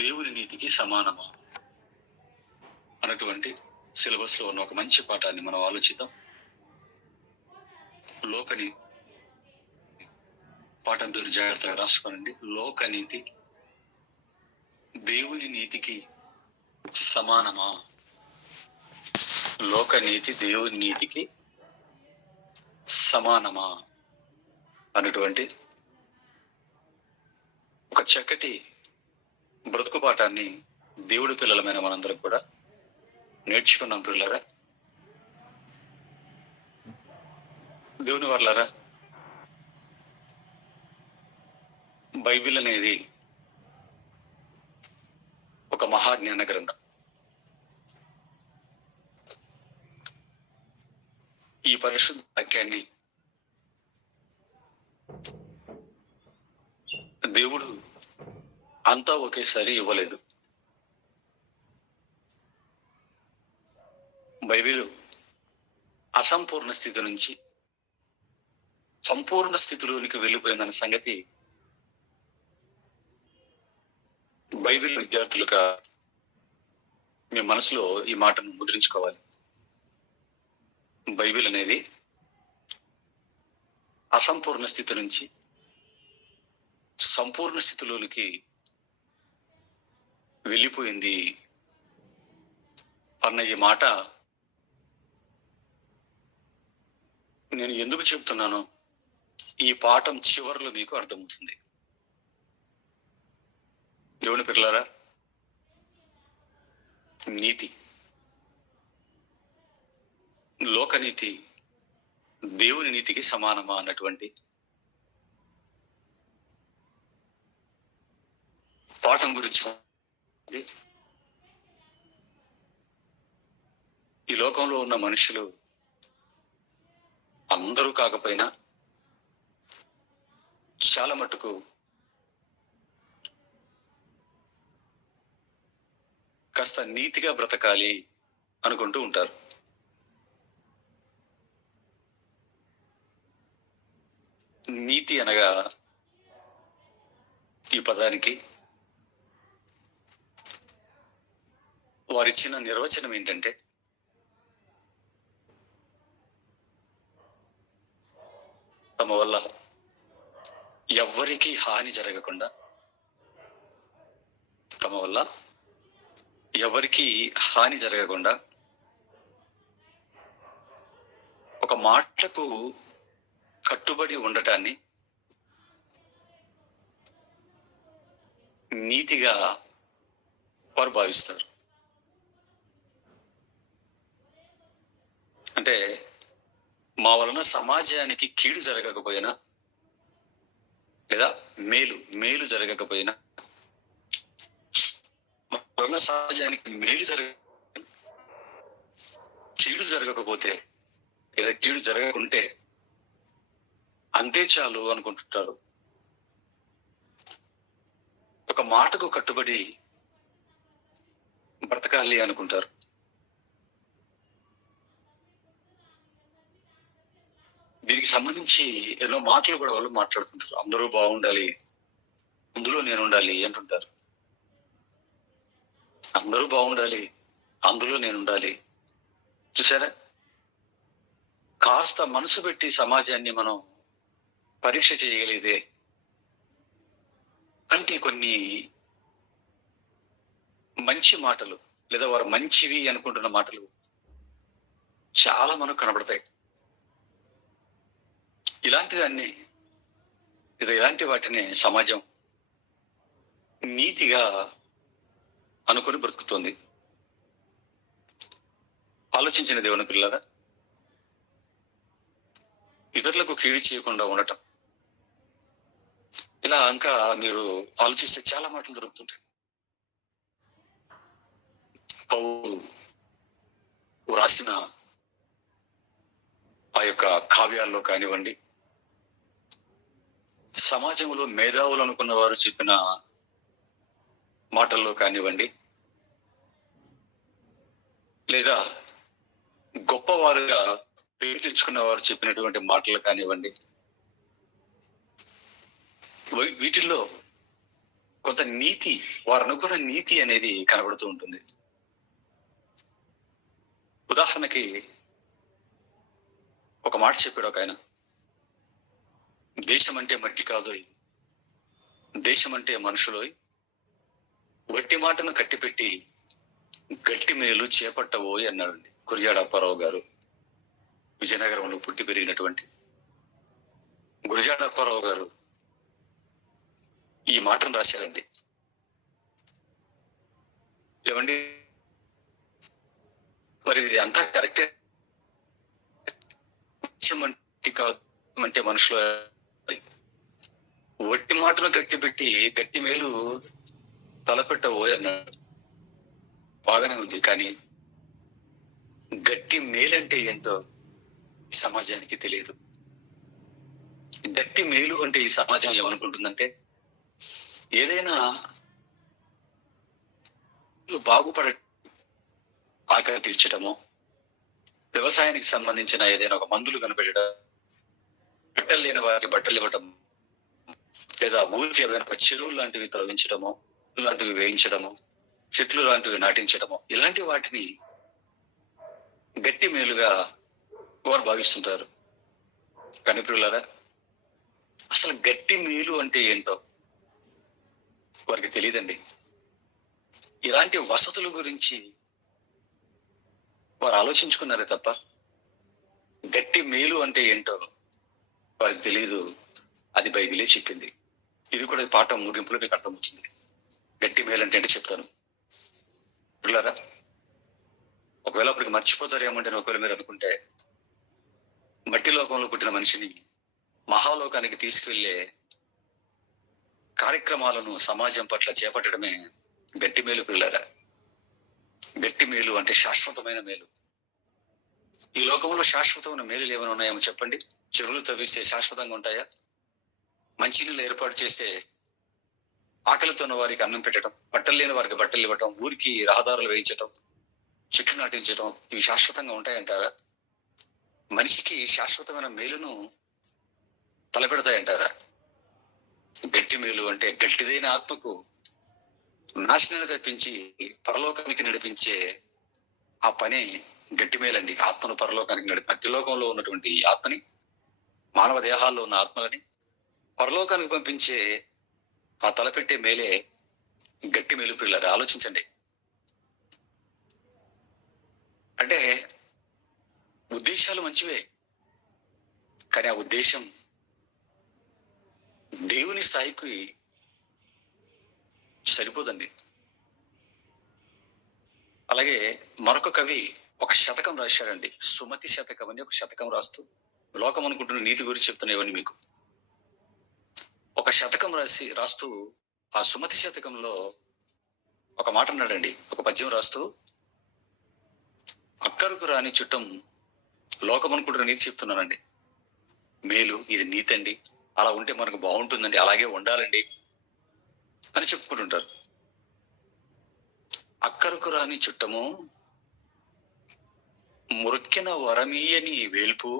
దేవుని నీతికి సమానమా అన్నటువంటి సిలబస్ లో ఉన్న ఒక మంచి పాఠాన్ని మనం ఆలోచిద్దాం. లోకని పాఠంతో జాగ్రత్తగా రాసుకోనండి. లోకనీతి దేవుని నీతికి సమానమా? లోకనీతి దేవుని నీతికి సమానమా అన్నటువంటి ఒక చక్కటి బ్రతుకు పాఠాన్ని దేవుడి పిల్లలమైన మనందరం కూడా నేర్చుకున్నాం. పిల్లరా, దేవుని వర్లారా, బైబిల్ అనేది ఒక మహాజ్ఞాన గ్రంథం. ఈ పరిశుద్ధ వాక్యాన్ని దేవుడు అంతా ఒకేసారి ఇవ్వలేదు. బైబిల్ అసంపూర్ణ స్థితి నుంచి సంపూర్ణ స్థితిలోనికి వెళ్ళిపోయిందన్న సంగతి బైబిల్ విద్యార్థులుగా మీ మనసులో ఈ మాటను ముద్రించుకోవాలి. బైబిల్ అనేది అసంపూర్ణ స్థితి నుంచి సంపూర్ణ స్థితిలోనికి వెళ్ళిపోయింది అన్న ఈ మాట నేను ఎందుకు చెప్తున్నానో ఈ పాఠం చివరిలో మీకు అర్థమవుతుంది. దేవుని పిల్లలారా, నీతి, లోకనీతి దేవుని నీతికి సమానమా అన్నటువంటి పాఠం గురించి ఈ లోకంలో ఉన్న మనుషులు అందరూ కాకపోయినా చాలా మటుకు కాస్త నీతిగా బ్రతకాలి అనుకుంటూ ఉంటారు. నీతి అనగా ఈ పదానికి వారిచ్చిన నిర్వచనం ఏంటంటే, తమ వల్ల ఎవ్వరికీ హాని జరగకుండా, తమ వల్ల ఎవరికి హాని జరగకుండా ఒక మాటకు కట్టుబడి ఉండటాన్ని నీతిగా వారు భావిస్తారు. అంటే మా వలన సమాజానికి కీడు జరగకపోయినా లేదా మేలు జరగకపోయినా, మా వలన సమాజానికి కీడు జరగకపోతే లేదా కీడు జరగకుంటే అంతే చాలు అనుకుంటుంటారు. ఒక మాటకు కట్టుబడి బ్రతకాలి అనుకుంటారు. దీనికి సంబంధించి ఎన్నో మాటలు కూడా వాళ్ళు మాట్లాడుతుంటారు. అందరూ బాగుండాలి, అందులో నేను ఉండాలి అంటుంటారు. అందరూ బాగుండాలి, అందులో నేను ఉండాలి. చూసారా, కాస్త మనసు పెట్టి సమాజాన్ని మనం పరీక్ష చేయగలిగితే అంటే కొన్ని మంచి మాటలు లేదా వారు మంచివి అనుకుంటున్న మాటలు చాలా మనకు కనబడతాయి. ఇలాంటి వాటిని సమాజం నీతిగా అనుకుని బ్రతుకుతుంది. ఆలోచించిన దేవుని పిల్లరా, ఇతరులకు కీడు చేయకుండా ఉండటం, ఇలా ఇంకా మీరు ఆలోచిస్తే చాలా మాటలు దొరుకుతుంటాయి. పౌలు రాసిన ఆ యొక్క కావ్యాల్లో కానివ్వండి, సమాజంలో మేధావులు అనుకున్న వారు చెప్పిన మాటల్లో కానివ్వండి, లేదా గొప్పవారుగా పేరు తెచ్చుకున్న వారు చెప్పినటువంటి మాటలు కానివ్వండి, వీటిల్లో కొంత నీతి, వారు అనుకున్న నీతి అనేది కనబడుతూ ఉంటుంది. ఉదాహరణకి ఒక మాట చెప్పాడు ఒక ఆయన, దేశం అంటే మట్టి కాదోయ్, దేశం అంటే మనుషులోయ్, వట్టి మాటను కట్టిపెట్టి గట్టి మేలు చేపట్టబోయ్ అన్నాడండి గురజాడ అప్పారావు గారు. విజయనగరంలో పుట్టి పెరిగినటువంటి గురజాడ అప్పారావు గారు ఈ మాటను రాశారండి. ఏమండి, మరి ఇది అంతా కరెక్టే. అంటే మనుషులు వట్టి మాటను గట్టిపెట్టి గట్టి మేలు తలపెట్టబోయ్ అన్నాడు. బాగానే ఉంది, కానీ గట్టి మేలంటే ఏంటో సమాజానికి తెలియదు. గట్టి మేలు అంటే ఈ సమాజం ఏమనుకుంటుందంటే, ఏదైనా బాగుపడ ఆకలి తీర్చడము, వ్యవసాయానికి సంబంధించిన ఏదైనా ఒక మందులు కనిపెట్టడం, బట్టలు లేని వారికి బట్టలు ఇవ్వటం, లేదా ఊరికి ఏదైనా ఒక చెరువులు లాంటివి తవ్వించడము, లాంటివి వేయించడము, చెట్లు లాంటివి నాటించడము, ఇలాంటి వాటిని గట్టి మేలుగా వారు భావిస్తుంటారు. కానీ ప్రియులారా, అసలు గట్టి మేలు అంటే ఏంటో వారికి తెలియదండి. ఇలాంటి వసతుల గురించి వారు ఆలోచించుకున్నారే తప్ప గట్టి మేలు అంటే ఏంటో వారికి తెలియదు. అది బైబిలే చెప్పింది. ఇది కూడా పాఠం ముగింపులో మీకు అర్థమవుతుంది. గట్టి మేలు అంటే ఏంటో చెప్తాను. పిల్లరా, ఒకవేళ అప్పటికి మర్చిపోతారేమంటే ఒకవేళ మీరు అనుకుంటే, మట్టి లోకంలో పుట్టిన మనిషిని మహాలోకానికి తీసుకువెళ్లే కార్యక్రమాలను సమాజం పట్ల చేపట్టడమే గట్టి మేలు. పిల్లరా, గట్టి మేలు అంటే శాశ్వతమైన మేలు. ఈ లోకంలో శాశ్వతమైన మేలు ఏమైనా ఉన్నాయేమో చెప్పండి. చెరువులు తవ్విస్తే శాశ్వతంగా ఉంటాయా? మంచినీళ్ళు ఏర్పాటు చేస్తే ఆకలితో ఉన్న వారికి అన్నం పెట్టడం, బట్టలు లేని వారికి బట్టలు ఇవ్వటం, ఊరికి రహదారులు వేయించటం, చెట్లు నాటించటం, ఇవి శాశ్వతంగా ఉంటాయంటారా? మనిషికి శాశ్వతమైన మేలును తలపెడతాయంటారా? గట్టి మేలు అంటే గట్టిదైన ఆత్మకు నాశనాన్ని తప్పించి పరలోకానికి నడిపించే ఆ పని గట్టి మేలండి. ఆత్మను పరలోకానికి మధ్య లోకంలో ఉన్నటువంటి ఆత్మని, మానవ దేహాల్లో ఉన్న ఆత్మలని పరలోకానికి పంపించే ఆ తలపెట్టే మేలే గట్టి మేలు. పిల్లలు ఆలోచించండి. అంటే ఉద్దేశాలు మంచివే, కానీ ఆ ఉద్దేశం దేవుని స్థాయికి సరిపోదండి. అలాగే మరొక కవి ఒక శతకం రాశాడండి. సుమతి శతకం అని ఒక శతకం రాస్తూ, లోకం అనుకుంటున్న నీతి గురించి చెప్తున్నాయని మీకు ఒక శతకం రాస్తూ ఆ సుమతి శతకంలో ఒక మాట అన్నాడండి. ఒక పద్యం రాస్తూ, అక్కరకు రాని చుట్టం లోకం అనుకుంటున్న నీతి చెప్తున్నానండి. మేలు, ఇది నీతి అండి, అలా ఉంటే మనకు బాగుంటుందండి, అలాగే ఉండాలండి అని చెప్పుకుంటుంటారు. అక్కరకు రాని చుట్టము మురక్కిన వరమీయని వేల్పు,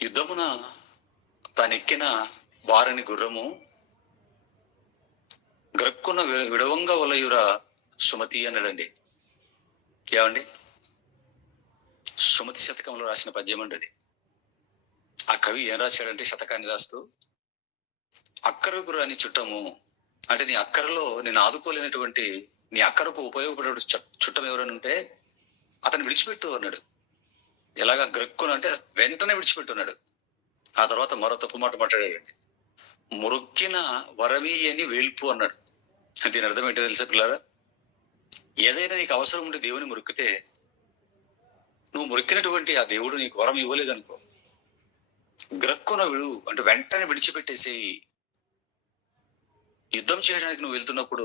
యుద్ధమున తానెక్కిన వారని గుర్రము, గ్రక్కున విడవంగ వలయుర సుమతి అన్నాడండి. ఏమండి, సుమతి శతకంలో రాసిన పద్యం అండి అది. ఆ కవి ఏం రాశాడంటే, శతకాన్ని రాస్తూ, అక్కరకు రాని చుట్టము అంటే నీ అక్కరలో నేను ఆదుకోలేనటువంటి, నీ అక్కరకు ఉపయోగపడే చుట్టం ఎవరైనా ఉంటే అతను విడిచిపెట్టు అన్నాడు. ఎలాగా గ్రక్కున అంటే వెంటనే విడిచిపెట్టున్నాడు. ఆ తర్వాత మరో తప్పు మాట మాట్లాడాడండి. మురొక్కిన వరవి అని వేల్పు అన్నాడు. దీని అర్థం ఏంటో తెలుసా పిల్లారా? ఏదైనా నీకు అవసరం ఉంటే దేవుని మురికితే, నువ్వు మురికినటువంటి ఆ దేవుడు నీకు వరం ఇవ్వలేదనుకో, గ్రక్కున విడు అంటే వెంటనే విడిచిపెట్టేసేయి. యుద్ధం చేయడానికి నువ్వు వెళ్తున్నప్పుడు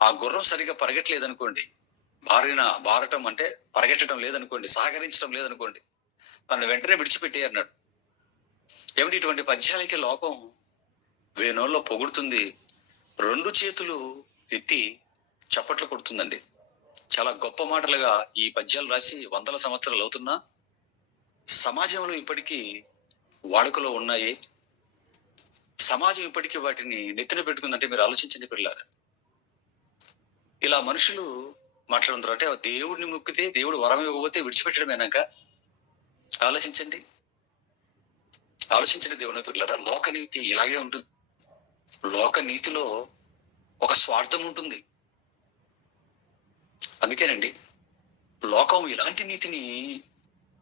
ఆ గుర్రం సరిగా పరిగెట్టలేదనుకోండి, బారటం అంటే పరిగెట్టడం లేదనుకోండి, సహకరించడం లేదనుకోండి, నన్ను వెంటనే విడిచిపెట్టే అన్నాడు. ఏమిటి ఇటువంటి పద్యాలకి లోకం వేణోళ్ళలో పొగుడుతుంది, రెండు చేతులు ఎత్తి చప్పట్లు కొడుతుందండి. చాలా గొప్ప మాటలుగా ఈ పద్యాలు రాసి 100 సంవత్సరాలు అవుతున్నా సమాజంలో ఇప్పటికీ వాడుకలో ఉన్నాయి. సమాజం ఇప్పటికీ వాటిని నెత్తిన పెట్టుకుందంటే మీరు ఆలోచించండి పిల్లలు. ఇలా మనుషులు మాట్లాడుతారు అంటే దేవుడిని మొక్కితే దేవుడు వరం ఇవ్వకపోతే విడిచిపెట్టడమేనాక? ఆలోచించండి, ఆలోచించండి దేవుని పిల్లరా. లోక నీతి ఇలాగే ఉంటుంది. లోక నీతిలో ఒక స్వార్థం ఉంటుంది. అందుకేనండి లోకం ఇలాంటి నీతిని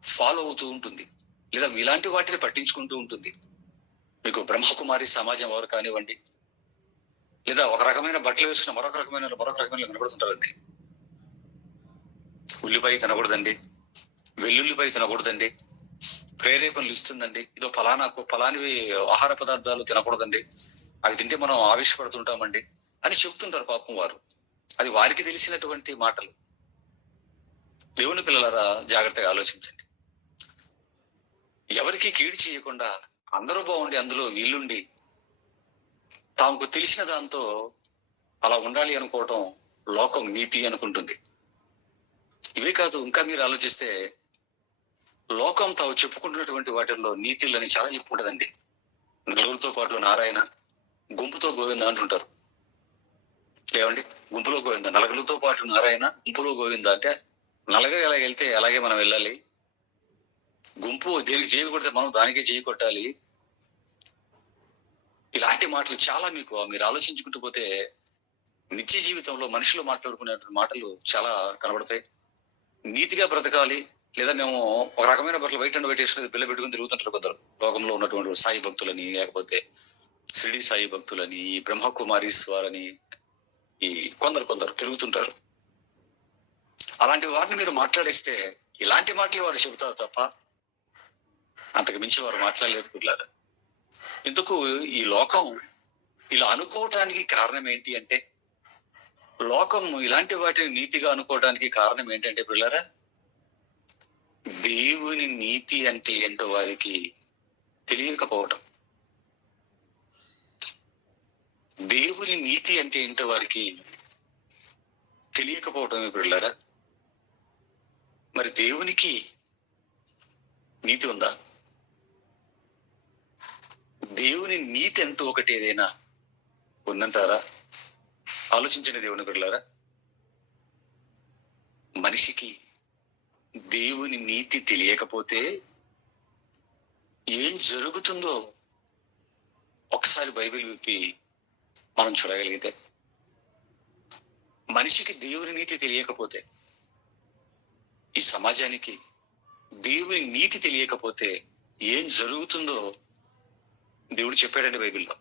ఫాలో అవుతూ ఉంటుంది, లేదా ఇలాంటి వాటిని పట్టించుకుంటూ ఉంటుంది. మీకు బ్రహ్మకుమారి సమాజం వారు కానివ్వండి, లేదా ఒక రకమైన బట్టలు వేసుకున్న మరొక రకమైన కనబడుతుంటారండి. ఉల్లిపాయ తినకూడదండి, వెల్లుల్లిపాయ తినకూడదండి, ప్రేరేపణలు ఇస్తుందండి. ఇదో ఫలానివి ఆహార పదార్థాలు తినకూడదండి, అవి తింటే మనం ఆవేశపడుతుంటామండి అని చెప్తుంటారు పాపం వారు. అది వారికి తెలిసినటువంటి మాటలు. దేవుని పిల్లలారా, జాగ్రత్తగా ఆలోచించండి. ఎవరికి కీడు చేయకుండా అందరూ బాగుండి అందులో వీళ్ళుండి తాముకు తెలిసిన దాంతో అలా ఉండాలి అనుకోవటం లోకం నీతి అనుకుంటుంది. ఇవే కాదు, ఇంకా మీరు ఆలోచిస్తే లోకం తాము చెప్పుకుంటున్నటువంటి వాటిల్లో నీతులని చాలా చెప్పుకుంటుందండి. నలుగురితో పాటు నారాయణ, గుంపుతో గోవింద అంటుంటారు. ఏమండి, గుంపులో గోవింద, నలుగురితో పాటు నారాయణ, గుంపులో గోవింద అంటే నలుగురు ఎలా వెళ్తే అలాగే మనం వెళ్ళాలి. గుంపు దేనికి చేయి కొడితే మనం దానికే చేయి కొట్టాలి. ఇలాంటి మాటలు చాలా మీరు ఆలోచించుకుంటూ పోతే నిత్య జీవితంలో మనుషులు మాట్లాడుకునే మాటలు చాలా కనబడతాయి. నీతిగా బ్రతకాలి, లేదా మేము ఒక రకమైన బట్టలు బయట పెట్టేసుకుని బిల్ల పెట్టుకుని తిరుగుతుంటారు కొందరు. లోకంలో ఉన్నటువంటి సాయి భక్తులని, లేకపోతే షిరిడి సాయి భక్తులని, బ్రహ్మకుమారీశ్వరని, ఈ కొందరు తిరుగుతుంటారు. అలాంటి వారిని మీరు మాట్లాడిస్తే ఇలాంటి మాటలు వారు చెబుతారు తప్ప అంతకు మించి వారు మాట్లాడలేదు పిల్లలు. ఎందుకు ఈ లోకం ఇలా అనుకోవటానికి కారణం ఏంటి అంటే, లోకం ఇలాంటి వాటిని నీతిగా అనుకోవడానికి కారణం ఏంటంటే పిల్లరా, దేవుని నీతి అంటే ఏంటో వారికి తెలియకపోవటం. దేవుని నీతి అంటే ఏంటో వారికి తెలియకపోవటమే పిల్లరా. మరి దేవునికి నీతి ఉందా? దేవుని నీతి అంటూ ఒకటి ఏదైనా ఉందంటారా? ఆలోచించండి దేవుని పిల్లరా. మనిషికి దేవుని నీతి తెలియకపోతే ఏం జరుగుతుందో ఒకసారి బైబిల్ విప్పి మనం చూడగలిగితే, మనిషికి దేవుని నీతి తెలియకపోతే, ఈ సమాజానికి దేవుని నీతి తెలియకపోతే ఏం జరుగుతుందో దేవుడు చెప్పాడండి బైబిల్లో.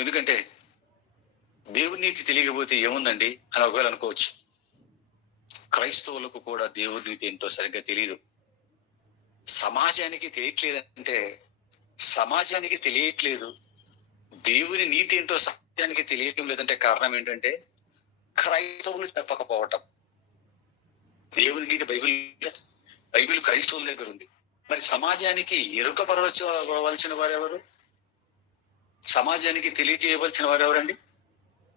ఎందుకంటే దేవుని నీతి తెలియకపోతే ఏముందండి అని ఒకవేళ అనుకోవచ్చు. క్రైస్తవులకు కూడా దేవుని నీతి ఏంటో సరిగ్గా తెలియదు. సమాజానికి తెలియట్లేదంటే, సమాజానికి తెలియట్లేదు, దేవుని నీతి ఏంటో సమాజానికి తెలియటం లేదంటే కారణం ఏంటంటే క్రైస్తవులు చెప్పకపోవటం. దేవుని నీతి బైబిల్ క్రైస్తవుల దగ్గర ఉంది. మరి సమాజానికి ఎరుకపరచవలసిన వారెవరు? సమాజానికి తెలియజేయవలసిన వారెవరండి?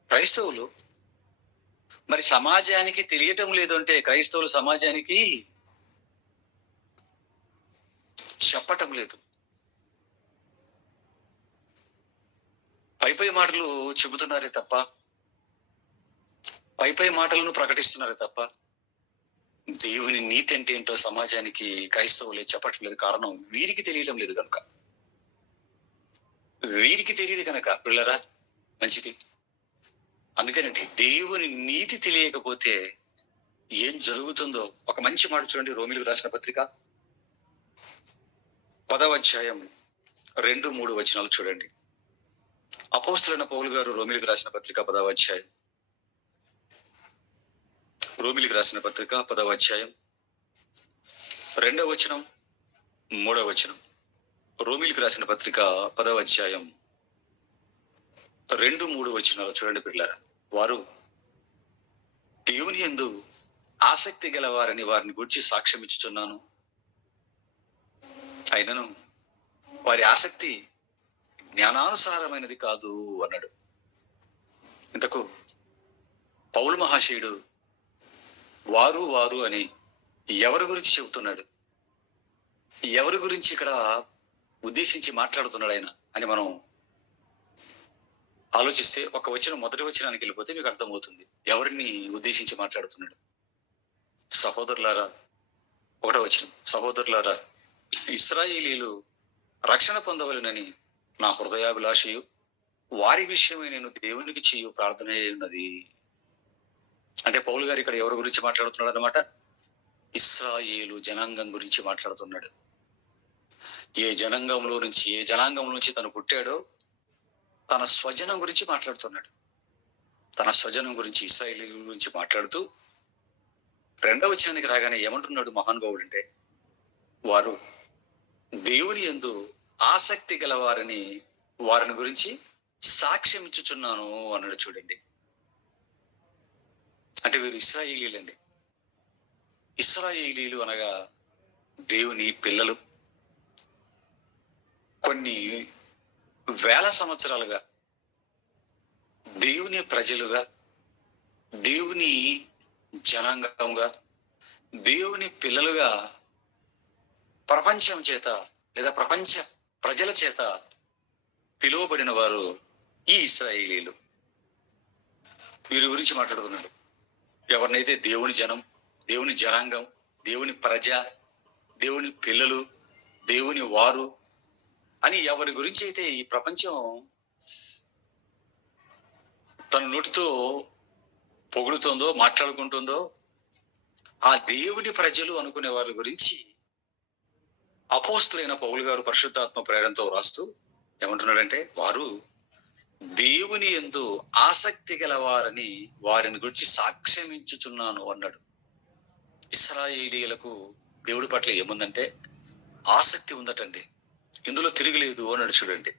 క్రైస్తవులు. మరి సమాజానికి తెలియటం లేదు అంటే క్రైస్తవులు సమాజానికి చెప్పటం లేదు. పై మాటలు చెబుతున్నారే తప్ప, పై మాటలను ప్రకటిస్తున్నారే తప్ప దేవుని నీతి అంటే ఏంటో సమాజానికి క్రైస్తవులే చెప్పట్లేదు. కారణం వీరికి తెలియటం లేదు కనుక. వీరికి తెలియదు కనుక పిల్లరా, మంచిది. అందుకనండి దేవుని నీతి తెలియకపోతే ఏం జరుగుతుందో ఒక మంచి మాట చూడండి. రోమిలకు రాసిన పత్రిక 10వ అధ్యాయం 2-3 వచనాలు చూడండి. అపోస్తలుడైన పౌలు గారు రోమిలకు రాసిన పత్రిక 10వ అధ్యాయం, రోమిలకు రాసిన పత్రిక 10వ అధ్యాయం 2వ వచనం 3వ వచనం. రోమిలకు రాసిన పత్రిక 10వ అధ్యాయం 2-3 వచనాలు చూడండి పిల్లరా. వారు దేవుని యందు ఆసక్తి గల వారిని గురించి సాక్ష్యం ఇచ్చుచున్నాను, అయినను వారి ఆసక్తి జ్ఞానానుసారమైనది కాదు అన్నాడు. ఇంతకు పౌలు మహాశయుడు వారు అని ఎవరి గురించి చెబుతున్నాడు? ఎవరి గురించి ఇక్కడ ఉద్దేశించి మాట్లాడుతున్నాడు ఆయన అని మనం ఆలోచిస్తే ఒక వచనం మొదటి వచనానికి వెళ్ళిపోతే మీకు అర్థమవుతుంది ఎవరిని ఉద్దేశించి మాట్లాడుతున్నాడు. సహోదరులారా, ఒకటో వచనం, సహోదరులారా, ఇశ్రాయేలీయులు రక్షణ పొందవలెనని నా హృదయాభిలాషయు వారి విషయమై నేను దేవునికి చేయు ప్రార్థన ఉన్నది. అంటే పౌలు గారు ఇక్కడ ఎవరి గురించి మాట్లాడుతున్నాడు అన్నమాట? ఇశ్రాయేలు జనాంగం గురించి మాట్లాడుతున్నాడు. ఏ జనాంగం నుంచి తను పుట్టాడో తన స్వజనం గురించి మాట్లాడుతున్నాడు. తన స్వజనం గురించి, ఇశ్రాయేలీయుల గురించి మాట్లాడుతూ రెండవ వచనానికి రాగానే ఏమంటున్నాడు మహానుభావుడు అంటే, వారు దేవుని యందు ఆసక్తి గలవారని వారిని గురించి సాక్ష్యం ఇచ్చుచున్నాను అన్నాడు. చూడండి, అంటే వీరు ఇశ్రాయేలీయులండి. ఇశ్రాయేలీయులు అనగా దేవుని పిల్లలు. కొన్ని వేల సంవత్సరాలుగా దేవుని ప్రజలుగా, దేవుని జనాంగంగా, దేవుని పిల్లలుగా ప్రపంచం చేత లేదా ప్రపంచ ప్రజల చేత పిలువబడిన వారు ఈ ఇశ్రాయేలీయులు. వీరి గురించి మాట్లాడుతున్నాడు. ఎవరినైతే దేవుని జనం, దేవుని జనాంగం, దేవుని ప్రజ, దేవుని పిల్లలు, దేవుని వారు అని ఎవరి గురించి అయితే ఈ ప్రపంచం తన నోటితో పొగుడుతోందో, మాట్లాడుకుంటుందో, ఆ దేవుని ప్రజలు అనుకునే వారి గురించి అపోస్తులైన పౌలు గారు పరిశుద్ధాత్మ ప్రేరణతో వ్రాస్తూ ఏమంటున్నాడంటే, వారు దేవుని యందు ఆసక్తి గలవారని వారిని గురించి సాక్ష్యం ఇచ్చుచున్నాను అన్నాడు. ఇశ్రాయేలీయులకు దేవుడి పట్ల ఏముందంటే ఆసక్తి ఉందటండి. ఇందులో తిరగలేదు అన్నాడు. చూడండి,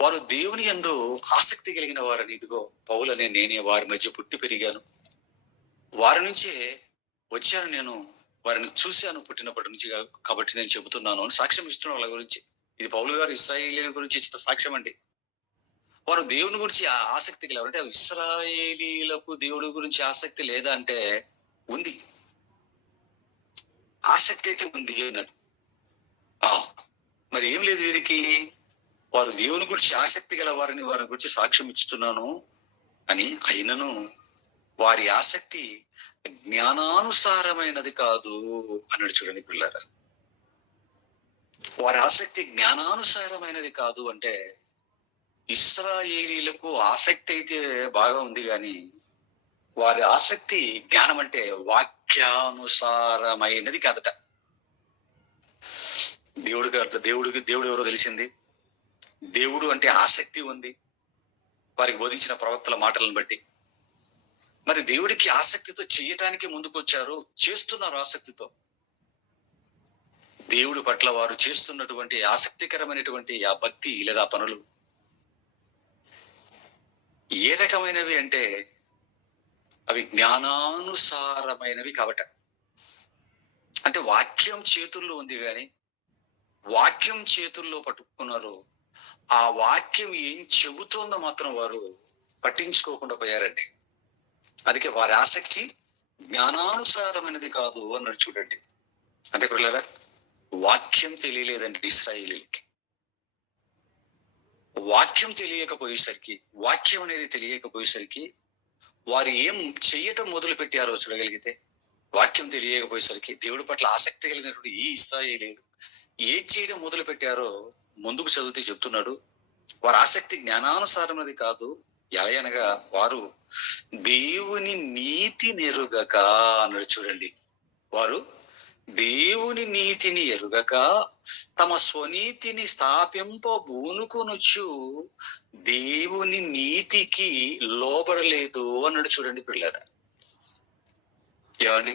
వారు దేవుని యందు ఆసక్తి కలిగిన వారని, ఇదిగో పౌలనే నేనే వారి మధ్య పుట్టి పెరిగాను, వారి నుంచే వచ్చాను, నేను వారిని చూశాను పుట్టినప్పటి నుంచి, కాబట్టి నేను చెబుతున్నాను అని సాక్ష్యం ఇస్తున్నాను వాళ్ళ గురించి. ఇది పౌలు గారు ఇశ్రాయేలీయుల గురించి ఇచ్చిన సాక్ష్యం అండి. వారు దేవుని గురించి ఆసక్తి గలవారు. అంటే ఇశ్రాయేలీయులకు దేవుడి గురించి ఆసక్తి లేదా అంటే ఉంది, ఆసక్తి అయితే ఉంది అన్నాడు. మరి ఏం లేదు వీరికి, వారు దేవుని గురించి ఆసక్తి గల వారిని వారి గురించి సాక్ష్యం ఇస్తున్నాను అని. అయినను వారి ఆసక్తి జ్ఞానానుసారమైనది కాదు అన్నాడు. చూడండి పిల్లరా, వారి ఆసక్తి జ్ఞానానుసారమైనది కాదు అంటే ఇశ్రాయేలీయులకు ఆసక్తి అయితే బాగా ఉంది, కానీ వారి ఆసక్తి జ్ఞానం అంటే వాక్యానుసారమైనది కాదట. దేవుడు ఎవరో తెలిసింది, దేవుడు అంటే ఆసక్తి ఉంది వారికి బోధించిన ప్రవక్తల మాటలను బట్టి. మరి దేవుడికి ఆసక్తితో చేయటానికి ముందుకొచ్చారు, చేస్తున్నారు ఆసక్తితో. దేవుడి పట్ల వారు చేస్తున్నటువంటి ఆసక్తికరమైనటువంటి ఆ భక్తి లేదా పనులు ఏ రకమైనవి అంటే అవి జ్ఞానానుసారమైనవి కాబట్ట. అంటే వాక్యం చేతుల్లో ఉంది, కానీ వాక్యం చేతుల్లో పట్టుకున్నారు, ఆ వాక్యం ఏం చెబుతోందో మాత్రం వారు పట్టించుకోకుండా పోయారండి. అందుకే వారి ఆసక్తి జ్ఞానానుసారమైనది కాదు అన్నాడు. చూడండి, అంటే పిల్లల వాక్యం తెలియలేదండి ఇశ్రాయేలీయులకి. వాక్యం తెలియకపోయేసరికి, వాక్యం అనేది తెలియకపోయేసరికి వారు ఏం చెయ్యటం మొదలు పెట్టారో చూడగలిగితే, వాక్యం తెలియకపోయేసరికి దేవుడి పట్ల ఆసక్తి కలిగినటువంటి ఈ ఇశ్రాయేలీయులు ఏం చేయడం మొదలు పెట్టారో ముందుకు చదివితే చెప్తున్నాడు. వారి ఆసక్తి జ్ఞానానుసారమైనది కాదు, ఎలయనగా వారు దేవుని నీతి నెరుగక అన్నాడు. చూడండి, వారు దేవుని నీతిని ఎరుగక తమ స్వనీతిని స్థాపింపబూనుకొనుచు దేవుని నీతికి లోబడలేదు అన్నాడు. చూడండి పిల్లరా, ఏమండి,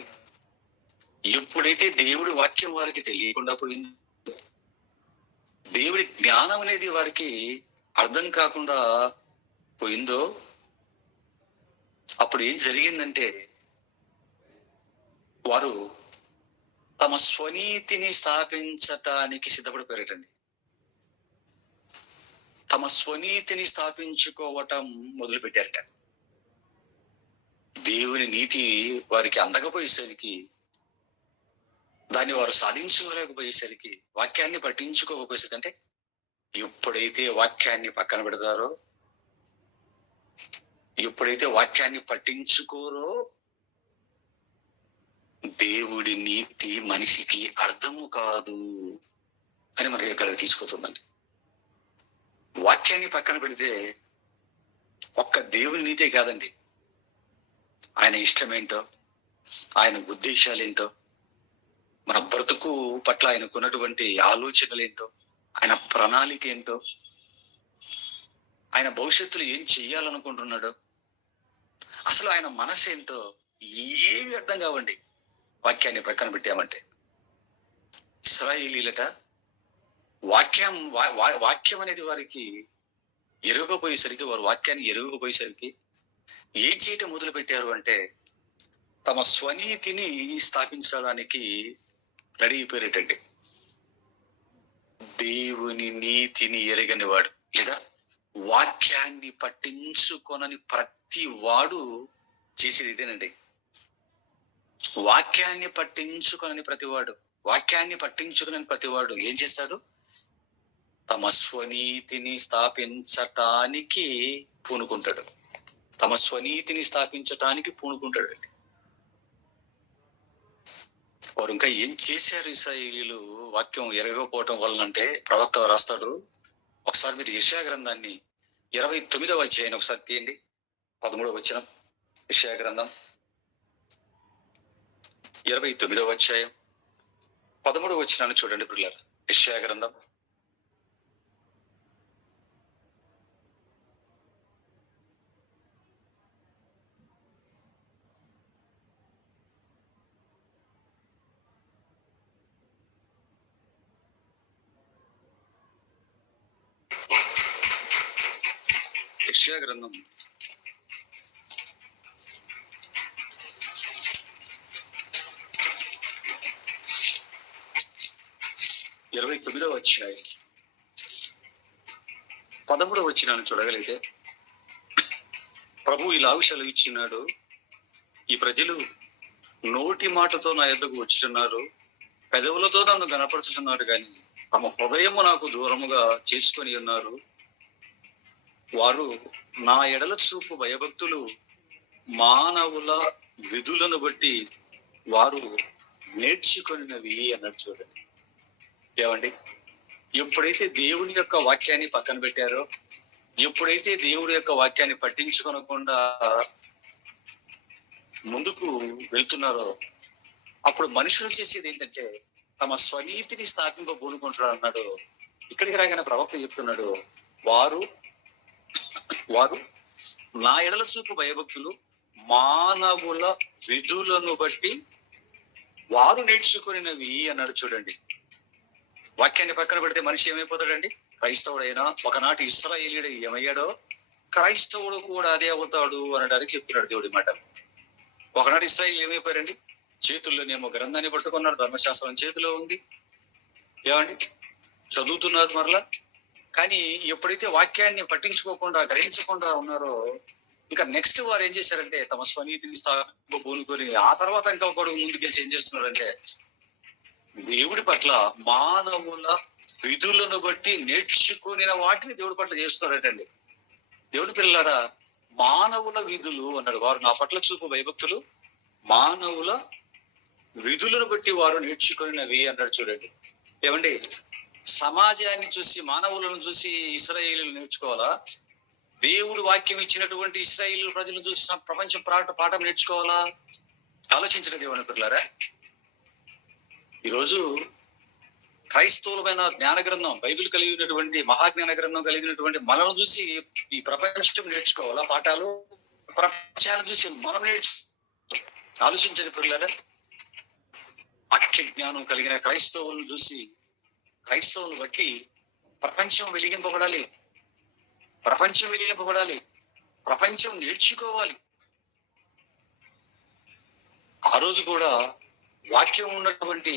ఎప్పుడైతే దేవుడి వాక్యం వారికి తెలియకుండా పోయింది, దేవుడి జ్ఞానం అనేది వారికి అర్థం కాకుండా పోయిందో, అప్పుడు ఏం జరిగిందంటే వారు తమ స్వనీతిని స్థాపించటానికి సిద్ధపడిపోయారటండి. తమ స్వనీతిని స్థాపించుకోవటం మొదలు పెట్టారట. దేవుని నీతి వారికి అందకపోయేసరికి, దాన్ని వారు సాధించుకోలేకపోయేసరికి, వాక్యాన్ని పట్టించుకోకపోయేసరికి, అంటే ఎప్పుడైతే వాక్యాన్ని పక్కన పెడతారో, ఎప్పుడైతే వాక్యాన్ని పట్టించుకోరో, దేవుడి నీతి మనిషికి అర్థము కాదు అని మనకి ఇక్కడ తీసుకొస్తుందండి. వాక్యాన్ని పక్కన పెడితే ఒక్క దేవుని నీతే కాదండి, ఆయన ఇష్టమేంటో, ఆయన ఉద్దేశాలేంటో, మన బ్రతుకు పట్ల ఆయనకున్నటువంటి ఆలోచనలేంటో, ఆయన ప్రణాళిక ఏంటో, ఆయన భవిష్యత్తులో ఏం చెయ్యాలనుకుంటున్నాడో, అసలు ఆయన మనసు ఏంటో ఏమి అర్థం కావండి వాక్యాన్ని పక్కన పెట్టామంటే. ఇశ్రాయేలీలట వాక్యం అనేది వారికి ఎరుగపోయేసరికి, వారు వాక్యాన్ని ఎరుగపోయేసరికి ఏం చేయటం మొదలు పెట్టారు అంటే, తమ స్వనీతిని స్థాపించడానికి రెడీ అయిపోయేటండి. దేవుని నీతిని ఎరగని వాడు, లేదా వాక్యాన్ని పట్టించుకొనని ప్రతి వాడు చేసేది ఇదేనండి. వాక్యాన్ని పట్టించుకొనని ప్రతివాడు ఏం చేస్తాడు? తమ స్వనీతిని స్థాపించటానికి పూనుకుంటాడు. వారు ఇంకా ఏం చేశారు ఇశ్రాయేలీయులు వాక్యం ఎరగకపోవటం వలనంటే, ప్రవక్త రాస్తాడు. ఒకసారి మీరు యెషయా గ్రంథాన్ని 29వ అధ్యాయాన్ని ఒకసారి తీయండి. 13వ వచనం, యెషయా గ్రంథం 29వ అధ్యాయం 13వ వచనాన్ని చూడండి పిల్లలు. యెషయా గ్రంథం 29వ అధ్యాయం 13వ వచనాన్ని చూడగలిగితే, ప్రభు ఇలాగ సెలవిచ్చినాడు, ఈ ప్రజలు నోటి మాటతో నా యొద్దకు వచ్చుచున్నారు, పెదవులతో నన్ను గణపరచుచున్నారు, కానీ తమ హృదయము నాకు దూరముగా చేసుకొని ఉన్నారు. వారు నా ఎడల చూపు భయభక్తులు మానవుల విధులను బట్టి వారు నేర్చుకున్నవి అన్నట్టు చూడండి. ఏమండి, ఎప్పుడైతే దేవుని యొక్క వాక్యాన్ని పక్కన పెట్టారో, ఎప్పుడైతే దేవుడి యొక్క వాక్యాన్ని పట్టించుకోనకుండా ముందుకు వెళ్తున్నారో, అప్పుడు మనుషులు చేసేది ఏంటంటే తమ స్వనీతిని స్థాపింపబూనుకుంటారు అన్నాడు. ఇక్కడికి రాగానే ప్రవక్త చెప్తున్నాడు, వారు నా ఎడల చూపు భయభక్తులు మానవుల విధులను బట్టి వారు నేర్చుకున్నవి అన్నాడు. చూడండి, వాక్యాన్ని పక్కన పెడితే మనిషి ఏమైపోతాడండి? క్రైస్తవుడైనా, ఒకనాటి ఇశ్రాయేలీయుడు ఏమయ్యాడో క్రైస్తవుడు కూడా అదే అవుతాడు అనడానికి చెప్తున్నాడు దేవుడి మాట. ఒకనాటి ఇశ్రాయేలు ఏమైపోయారండి? చేతుల్లోనేమో గ్రంథాన్ని పట్టుకున్నారు, ధర్మశాస్త్రం చేతిలో ఉంది, ఏమండి చదువుతున్నారు మరలా. కానీ ఎప్పుడైతే వాక్యాన్ని పట్టించుకోకుండా, గ్రహించకుండా ఉన్నారో, ఇంకా నెక్స్ట్ వారు ఏం చేశారంటే తమ స్వనీతిని పూనుకొని, ఆ తర్వాత ఇంకా ఒకడు ముందుకేసి ఏం చేస్తున్నారంటే దేవుడి పట్ల మానవుల విధులను బట్టి నేర్చుకునే వాటిని దేవుడి పట్ల చేస్తున్నారటండి. దేవుడి పిల్లలారా, మానవుల విధులు అన్నాడు. వారు నా పట్ల చూపు భయభక్తులు మానవుల విధులను బట్టి వారు నేర్చుకున్నవి అన్నాడు. చూడండి, ఏమండి, సమాజాన్ని చూసి, మానవులను చూసి ఇశ్రాయేలీయులు నేర్చుకోవాలా? దేవుడు వాక్యం ఇచ్చినటువంటి ఇశ్రాయేలు ప్రజలను చూసి ప్రపంచం పాఠం నేర్చుకోవాలా? ఆలోచించిన దేవుని పిల్లలారా, ఈరోజు క్రైస్తవులమైన జ్ఞాన గ్రంథం, బైబిల్ కలిగినటువంటి మహాజ్ఞాన గ్రంథం కలిగినటువంటి మనల్ని చూసి ఈ ప్రపంచం నేర్చుకోవాలా పాఠాలు? ప్రపంచాన్ని చూసి మనం ఆలోచించండి పిల్లలారా. వాక్య జ్ఞానం కలిగిన క్రైస్తవులను చూసి, క్రైస్తవులను బట్టి ప్రపంచం వెలిగింపబడాలి, ప్రపంచం నేర్చుకోవాలి. ఆ రోజు కూడా వాక్యం ఉన్నటువంటి,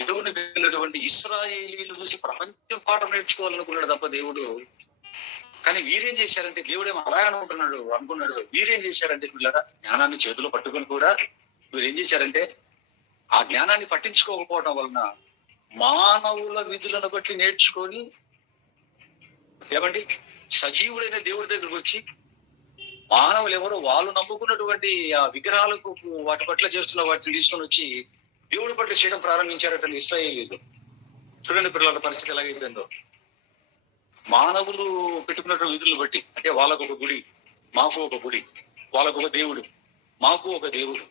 దేవుని కలిగినటువంటి ఇశ్రాయేలీయులు చూసి ప్రపంచం పాఠం నేర్చుకోవాలనుకున్నాడు తప్ప దేవుడు. కానీ వీరేం చేశారంటే, దేవుడేమో అలా అనుకున్నాడు. వీరేం చేశారంటే పిల్లరా, జ్ఞానాన్ని చేతిలో పట్టుకొని కూడా వీరేం చేశారంటే ఆ జ్ఞానాన్ని పట్టించుకోకపోవడం వలన మానవుల విధులను బట్టి నేర్చుకొని ఏమండి, సజీవుడైన దేవుడి దగ్గరకు వచ్చి మానవులు ఎవరు వాళ్ళు నమ్ముకున్నటువంటి ఆ విగ్రహాలకు వాటి పట్ల చేస్తున్న వాటిని తీసుకొని వచ్చి దేవుడి పట్ల చేయడం ప్రారంభించారట ఇశ్రాయేలీయులు. చూడండి పిల్లల పరిస్థితి ఎలాగైపోయిందో. మానవులు పెట్టుకున్నటువంటి విధులను బట్టి, అంటే వాళ్ళకు ఒక గుడి, మాకు ఒక గుడి, వాళ్ళకు ఒక దేవుడు, మాకు ఒక దేవుడు,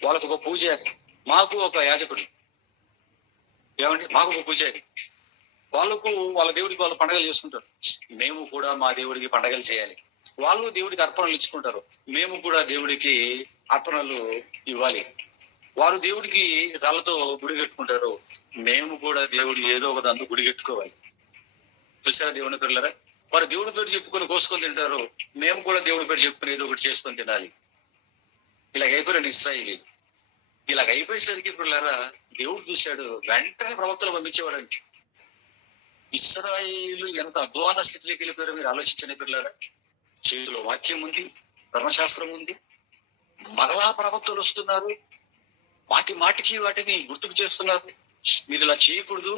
వాళ్ళకు ఒక పూజారి, మాకు ఒక యాజకుడు, ఏమండి మాకు ఒక పూజారి, వాళ్ళకు వాళ్ళ దేవుడికి వాళ్ళు పండగలు చేసుకుంటారు. మేము కూడా మా దేవుడికి పండగలు చేయాలి. వాళ్ళు దేవుడికి అర్పణలు ఇచ్చుకుంటారు, మేము కూడా దేవుడికి అర్పణలు ఇవ్వాలి. వారు దేవుడికి రాళ్లతో గుడి కట్టుకుంటారు, మేము కూడా దేవుడి ఏదో ఒక దాంతో గుడి కట్టుకోవాలి. చూసారా దేవుని పిల్లరా? వారు దేవుడి పేరు చెప్పుకొని కోసుకొని తింటారు, మేము కూడా దేవుడి పేరు చెప్పుకొని ఏదో ఒకటి చేసుకొని తినాలి. ఇలాగైపోయాడు ఇశ్రాయేలు. ఇలాగైపోయేసరికి పిల్లరా దేవుడు చూశాడు, వెంటనే ప్రవక్తలు పంపించేవాడండి. ఇశ్రాయేలు ఎంత అధ్వాన స్థితిలోకి వెళ్ళిపోయారో మీరు ఆలోచించండి పిల్లరా. చేతిలో వాక్యం ఉంది, ధర్మశాస్త్రం ఉంది, మరలా ప్రవక్తలు వస్తున్నారు, మాటి మాటికి వాటిని గుర్తుకు చేస్తున్నారు. మీరు ఇలా చేయకూడదు,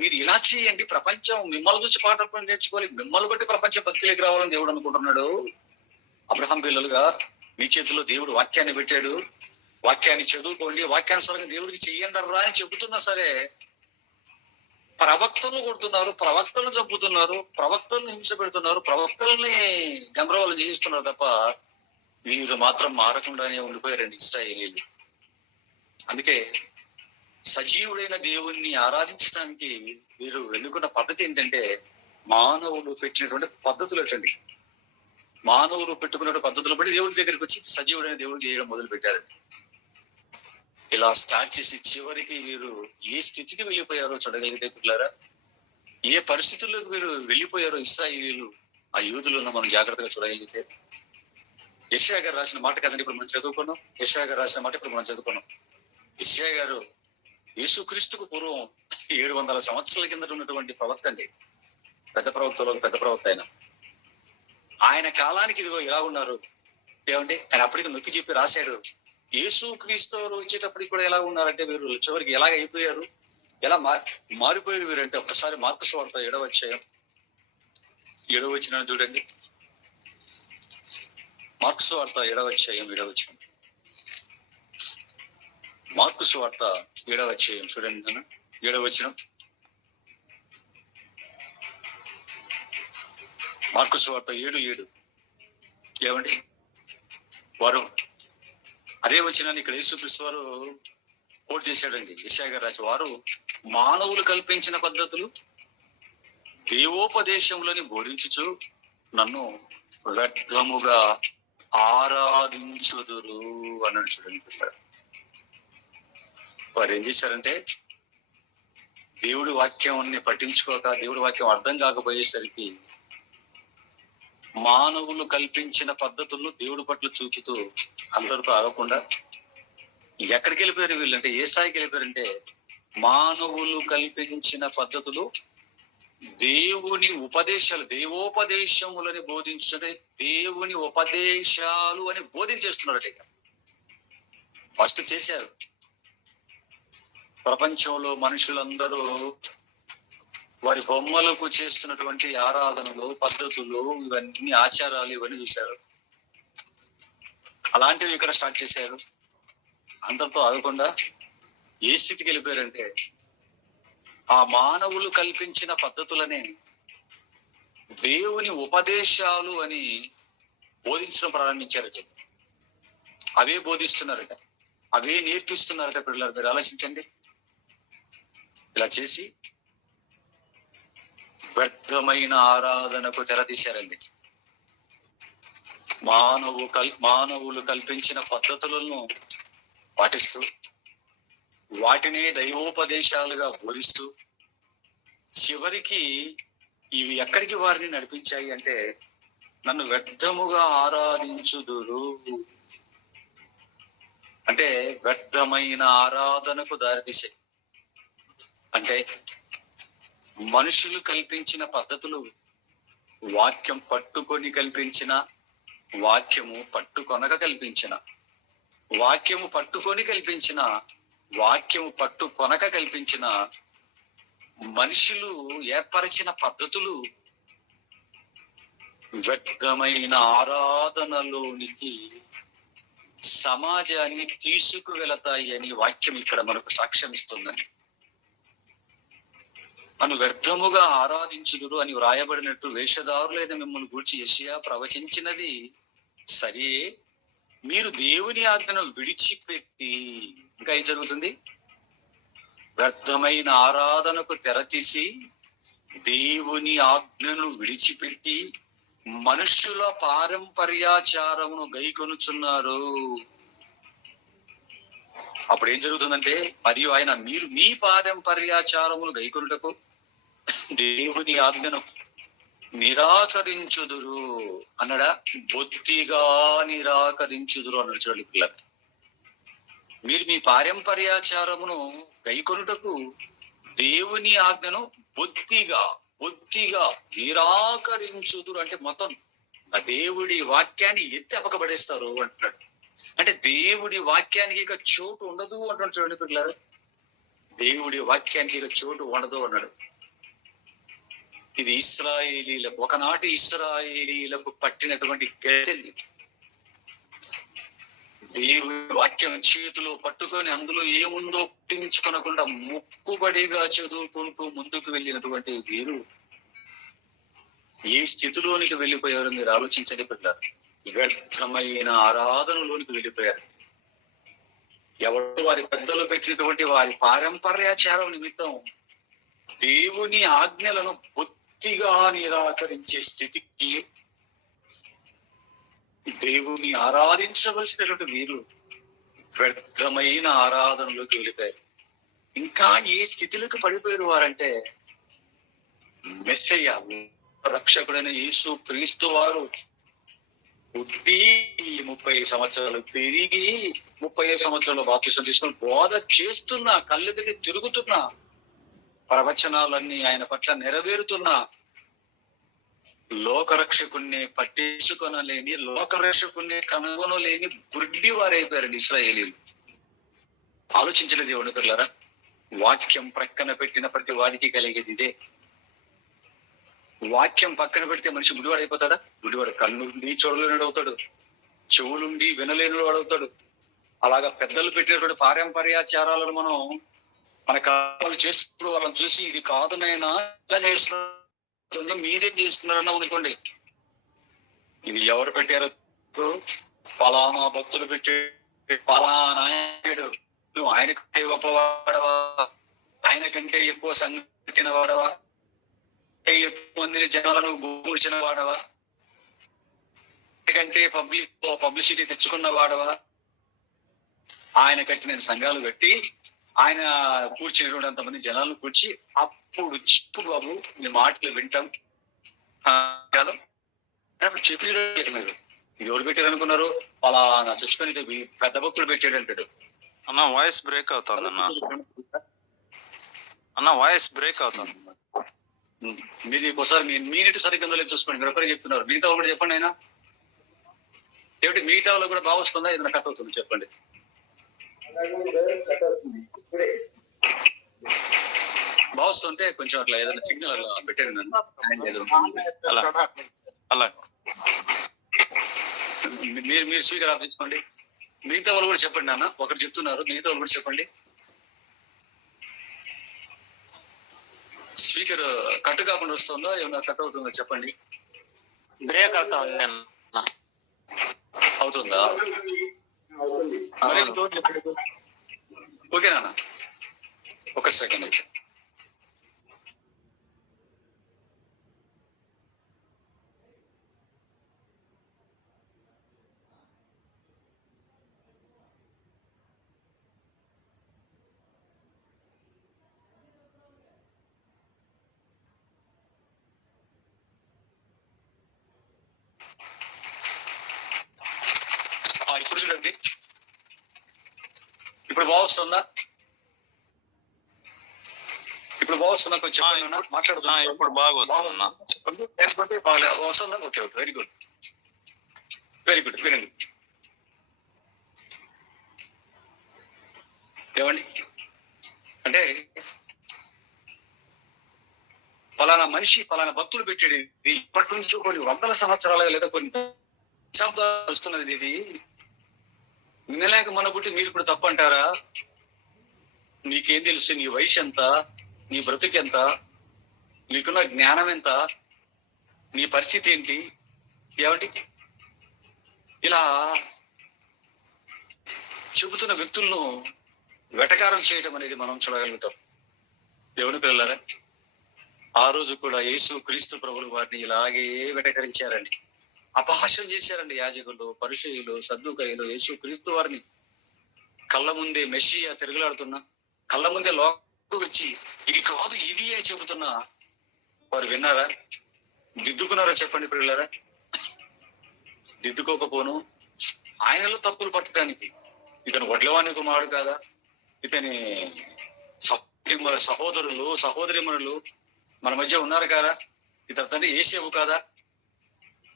మీరు ఇలా చేయండి, ప్రపంచం మిమ్మల్ని చూసి పాఠం నేర్చుకోవాలి, మిమ్మల్ని బట్టి ప్రపంచ భక్తిలోకి రావాలని దేవుడు అనుకుంటున్నాడు. అబ్రహాం పిల్లలుగా మీ చేతిలో దేవుడు వాక్యాన్ని పెట్టాడు, వాక్యాన్ని చదువుకోండి, వాక్యానుసారంగా దేవుడికి చెయ్యండి రా అని చెబుతున్నా సరే ప్రవక్తలు కొడుతున్నారు, ప్రవక్తలను చంపుతున్నారు, ప్రవక్తలను హింస పెడుతున్నారు, ప్రవక్తల్ని గందరగోళం చేయిస్తున్నారు తప్ప వీరు మాత్రం మారకుండానే ఉండిపోయారండి ఇశ్రాయేలీయులు. అందుకే సజీవుడైన దేవుణ్ణి ఆరాధించడానికి వీరు ఎన్నుకున్న పద్ధతి ఏంటంటే మానవులు పెట్టినటువంటి పద్ధతులు ఏంటండి. మానవులు పెట్టుకున్న పద్ధతులు బట్టి దేవుడి దగ్గరికి వచ్చి సజీవుడైన దేవుడు చేయడం మొదలు పెట్టారండి. ఇలా స్టార్ట్ చేసి చివరికి వీరు ఏ స్థితికి వెళ్ళిపోయారో చూడగలిగితే పిల్లారా, ఏ పరిస్థితుల్లోకి వీరు వెళ్ళిపోయారో ఇశ్రాయేలీయులు ఆ యూదులను మనం జాగ్రత్తగా చూడగలిగితే, యెషయా గారు రాసిన మాట కదండి ఇప్పుడు మనం చదువుకున్నాం. యెషయా గారు రాసిన మాట ఇప్పుడు మనం చదువుకున్నాం. యెషయా గారు యేసుక్రీస్తుకు పూర్వం 700 సంవత్సరాల కిందట ఉన్నటువంటి ప్రవక్త అండి. పెద్ద ప్రవక్తలో పెద్ద ప్రవక్త ఆయన కాలానికి ఇదిగో ఇలా ఉన్నారు. ఏమండి ఆయన అప్పటికి నొక్కి చెప్పి రాశాడు. యేసుక్రీస్తు వచ్చేటప్పటికి కూడా ఎలా ఉన్నారంటే వీరు చివరికి ఎలాగ అయిపోయారు, ఎలా మారిపోయారు వీరంటే ఒకసారి మార్కు సువార్త 7వ అధ్యాయం 7వ వచనం చూడండి. మార్కు సువార్త 7వ అధ్యాయం 7వ వచనం. మార్కు సువార్త 7వ అధ్యాయం చూడండి నాన్న, 7వ వచనం. మార్కు సువార్త 7:7. ఏమండి వారు అదే వచనాన్ని ఇక్కడ యేసుక్రీస్తు వారు కోట్ చేశాడండి. యెషయా గారు రాసి, వారు మానవులు కల్పించిన పద్ధతులు దేవోపదేశంలోని బోధించుచు నన్ను వ్యర్థముగా ఆరాధించుదురు అన్నాడు. చూడండి వారు ఏం చేశారంటే దేవుడి వాక్యాన్ని పట్టించుకోక, దేవుడి వాక్యం అర్థం కాకపోయేసరికి మానవులు కల్పించిన పద్ధతులను దేవుడి పట్ల చూపుతూ అందరితో ఆగకుండా ఎక్కడికి వెళ్ళిపోయారు వీళ్ళంటే, ఏ స్థాయికి వెళ్ళిపోయారంటే మానవులు కల్పించిన పద్ధతులు దేవుని ఉపదేశాలు, దేవోపదేశములని బోధించే దేవుని ఉపదేశాలు అని బోధించేస్తున్నారట. ఇక ఫస్ట్ చేశారు. ప్రపంచంలో మనుషులందరూ వారి బొమ్మలకు చేస్తున్నటువంటి ఆరాధనలు, పద్ధతులు, ఇవన్నీ ఆచారాలు ఇవన్నీ చూశారు. అలాంటివి ఇక్కడ స్టార్ట్ చేశారు. అందరితో ఆగకుండా ఏ స్థితికి వెళ్ళిపోయారంటే ఆ మానవులు కల్పించిన పద్ధతులనే దేవుని ఉపదేశాలు అని బోధించడం ప్రారంభించారట. అవే బోధిస్తున్నారట, అవే నేర్పిస్తున్నారట. పిల్లలు మీరు ఆలోచించండి. ఇలా చేసి వ్యర్థమైన ఆరాధనకు తెరతీశారండి. మానవులు కల్పించిన పద్ధతులను పాటిస్తూ వాటినే దైవోపదేశాలుగా బోధిస్తూ చివరికి ఇవి ఎక్కడికి వారిని నడిపించాయి అంటే నన్ను వ్యర్థముగా ఆరాధించుదురు అంటే వ్యర్థమైన ఆరాధనకు దారితీశాయి. అంటే మనుషులు కల్పించిన పద్ధతులు వాక్యం పట్టుకొని కల్పించిన, వాక్యము పట్టుకొనక కల్పించిన, వాక్యము పట్టుకొని కల్పించిన, వాక్యము పట్టుకొనక కల్పించిన మనుషులు ఏర్పరిచిన పద్ధతులు వ్యర్థమైన ఆరాధనలోనికి సమాజాన్ని తీసుకువెళతాయి అని వాక్యం ఇక్కడ మనకు సాక్ష్యం ఇస్తుందని. అను వ్యర్థముగా ఆరాధించుదురు అని వ్రాయబడినట్టు వేషధారులైన మిమ్మల్ని గూర్చి యెషయా ప్రవచించినది సరే. మీరు దేవుని ఆజ్ఞను విడిచిపెట్టి, ఇంకా ఏం జరుగుతుంది? వ్యర్థమైన ఆరాధనకు తెరతీసి దేవుని ఆజ్ఞను విడిచిపెట్టి మనుష్యుల పారంపర్యాచారమును గైకొనుచున్నారు. అప్పుడు ఏం జరుగుతుందంటే, మరియు ఆయన మీరు మీ పారంపర్యాచారమును గైకొనుటకు దేవుని ఆజ్ఞను నిరాకరించుదురు అన్నడా? బొత్తిగా నిరాకరించుదురు అన్నాడు. చూడండి పిల్లలు, మీరు మీ పారంపర్యాచారమును గైకొనుటకు దేవుని ఆజ్ఞను బొత్తిగా నిరాకరించుదురు అంటే మొత్తం దేవుడి వాక్యాన్ని ఎత్తి అపకబడేస్తారు అంటున్నాడు. అంటే దేవుడి వాక్యానికి ఇక చోటు ఉండదు అంటున్నాడు. చూడండి పిల్లలు, దేవుడి వాక్యానికి ఇక చోటు ఉండదు అన్నాడు. ఇది ఇశ్రాయేలీలకు, ఒకనాటి ఇశ్రాయేలీలకు పట్టినటువంటి గతి. దేవుడి వాక్యం చేతిలో పట్టుకొని అందులో ఏముందో పుట్టించుకొనకుండా మొక్కుబడిగా చదువుకుంటూ ముందుకు వెళ్ళినటువంటి వీరు ఏ స్థితిలోనికి వెళ్ళిపోయారో మీరు ఆలోచించండి పిల్లలు. వ్యర్థమైన ఆరాధనలోనికి వెళ్ళిపోయారు. ఎవరు వారి పెద్దలు పెట్టినటువంటి వారి పారంపర్యాచారం నిమిత్తం దేవుని ఆజ్ఞలను బొత్తిగా నిరాకరించే స్థితికి దేవుని ఆరాధించవలసినటువంటి వీరు వ్యర్థమైన ఆరాధనలోకి వెళ్ళిపోయారు. ఇంకా ఏ స్థితిలోకి పడిపోయారు వారంటే, మెస్సయ్య రక్షకుడైన యేసు క్రీస్తు వారు పుట్టి 30 సంవత్సరాలు పెరిగి 35 సంవత్సరాలు బాప్తిసం తీసుకొని బోధ చేస్తున్నా, కళ్ళెదిరి తిరుగుతున్నా, ప్రవచనాలన్నీ ఆయన పట్ల నెరవేరుతున్నా, లోకరక్షకుణ్ణి పట్టించుకొనలేని, లోకరక్షకుణ్ణి కనుగొనలేని గుడ్డి వారైపోయారండి ఇశ్రాయేలీలు. ఆలోచించిన దేవుని పిల్లరా, వాక్యం ప్రక్కన పెట్టిన ప్రతి వాడికి కలిగేది ఇదే. వాక్యం పక్కన పెడితే మనిషి గుడివాడు అయిపోతాడా? గుడివాడు కన్నుండి చూడలేనుడు అవుతాడు, చెవులుండి వినలేనుడు వాడవుతాడు. అలాగా పెద్దలు పెట్టినటువంటి పారంపర్యాచారాలను మనం మన కాలు చేస్తూ వాళ్ళని చూసి ఇది కాదు నైనా ఇలా చేస్తున్నారు, మీరేం చేస్తున్నారని అనుకోండి. ఇది ఎవరు పెట్టారు? ఫలానా భక్తులు పెట్టే ఫలానా నువ్వు ఆయనకంటే గొప్పవాడవా, ఆయనకంటే ఎక్కువ సంగతిన వాడవా, ఎక్కువ మంది జనాలను గూర్చిన వాడవా, ఎందుకంటే పబ్లిసిటీ తెచ్చుకున్న వాడవా, ఆయన కట్టిన సంఘాలు కట్టి ఆయన కూర్చునేటువంటి అంతమంది జనాలను కూర్చి అప్పుడు చెప్పు బాబు మీ మాటలు వింటాం కదా చెప్పారు. మీరు ఎవరు పెట్టారు అనుకున్నారు? అలా నా చూసుకొని పెద్ద భక్తుడు పెట్టాడు అంటాడు. అన్న వాయిస్ బ్రేక్ అవుతుంది అన్న వాయిస్ బ్రేక్ అవుతుంది. మీరు ఒకసారి మీ నీటి సరిగ్గా లేదు చూసుకోండి. మీరు ఒకరే చెప్తున్నారు, మిగతా వాళ్ళు కూడా చెప్పండి. అయినా ఏమిటి మిగతా వాళ్ళు కూడా బాగా వస్తుందా, ఏదైనా కట్ అవుతుంది చెప్పండి. బాగుంటే కొంచెం అట్లా ఏదైనా సిగ్నల్ అలా పెట్టండి. అలా మీరు స్పీకర్ ఆఫ్ చేసుకోండి. మిగతా వాళ్ళు కూడా చెప్పండి. అన్న ఒకరు చెప్తున్నారు, మిగతా వాళ్ళు కూడా చెప్పండి. స్పీకర్ కట్ కాకుండా వస్తుందా, ఏమన్నా కట్ అవుతుందా చెప్పండి. బ్రేక్ అవుతుందా? ఓకేనా? ఒక సెకండ్ అయితే ఇప్పుడు చూడండి. ఇప్పుడు బాగుస్తుందా? ఇప్పుడు బాగుస్తుందా? కొంచెం మాట్లాడుతున్నా. ఇప్పుడు బాగా వస్తుందా? చెప్పండి. వస్తుందా? Okay okay, very good very good. వినండి ఏమండి అంటే ఫలానా మనిషి ఫలానా భక్తులు పెట్టాడు ఇది ఇప్పటి నుంచో కొన్ని వందల సంవత్సరాలుగా లేదా కొన్ని దశాబ్దాలు వస్తున్నది ఇది. వినలేక మన పుట్టి మీరు ఇప్పుడు తప్పు అంటారా? నీకేం తెలుసు? నీ వయసు ఎంత? నీ బ్రతుకెంత? నీకున్న జ్ఞానం ఎంత? నీ పరిస్థితి ఏంటి? ఏమండి ఇలా చెబుతున్న వ్యక్తులను వెటకారం చేయడం అనేది మనం చూడగలుగుతాం. దేవుని పిల్లలారా, ఆ రోజు కూడా యేసు క్రీస్తు ప్రభులు వారిని ఇలాగే వెటకరించారండి, అపహాస్యం చేశారండి. యాజకులు, పరిసయ్యులు, సద్దూకయ్యులు యేసు క్రీస్తు వారిని కళ్ళ ముందే మెస్సియా తిరుగులాడుతున్నా, కళ్ళ ముందే లోకం వచ్చి ఇది కాదు ఇది అని చెబుతున్నా వారు విన్నారా? దిద్దుకున్నారా? చెప్పండి పిల్లలారా. దిద్దుకోకపోను ఆయనలో తప్పులు పట్టడానికి ఇతను వడ్లవాణి కుమారుడు కాదా? ఇతని సహోదరులు సహోదరిమణులు మన మధ్య ఉన్నారు కదా? ఇతని తండ్రి ఏసేవు కాదా?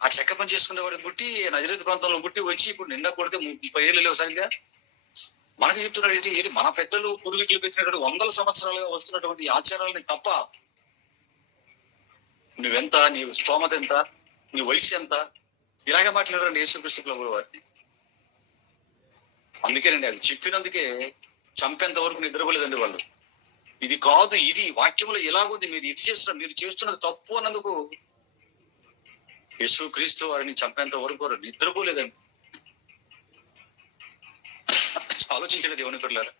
ఆ చెక్క పని చేసుకునేవాడు పుట్టి నజరేతు ప్రాంతంలో పుట్టి వచ్చి ఇప్పుడు నిండా కొడితే 30 ఏళ్ళు లేవు సరిగ్గా. మనకు చెప్తున్నాడు ఏంటి? మన పెద్దలు పూర్వీకులు పెట్టినటువంటి వందల సంవత్సరాలుగా వస్తున్నటువంటి ఆచారాలని తప్ప నువ్వెంత, నీ స్తోమత ఎంత, నీ వయసు ఎంత, ఇలాగే మాట్లాడారండి యేసుక్రీస్తు ప్రభువు వారిని. అందుకేనండి అవి చెప్పినందుకే చంపేంత వరకు నిద్రపోలేదండి వాళ్ళు. ఇది కాదు ఇది వాక్యంలో ఎలాగుంది, మీరు ఇది చేస్తున్నారు, మీరు చేస్తున్నది తప్పు అన్నందుకు యేసుక్రీస్తు వారిని చంపేంత వరకు వారు నిద్రపోలేదండి. ఆలోచించలేదు దేవుని పిల్లలారా.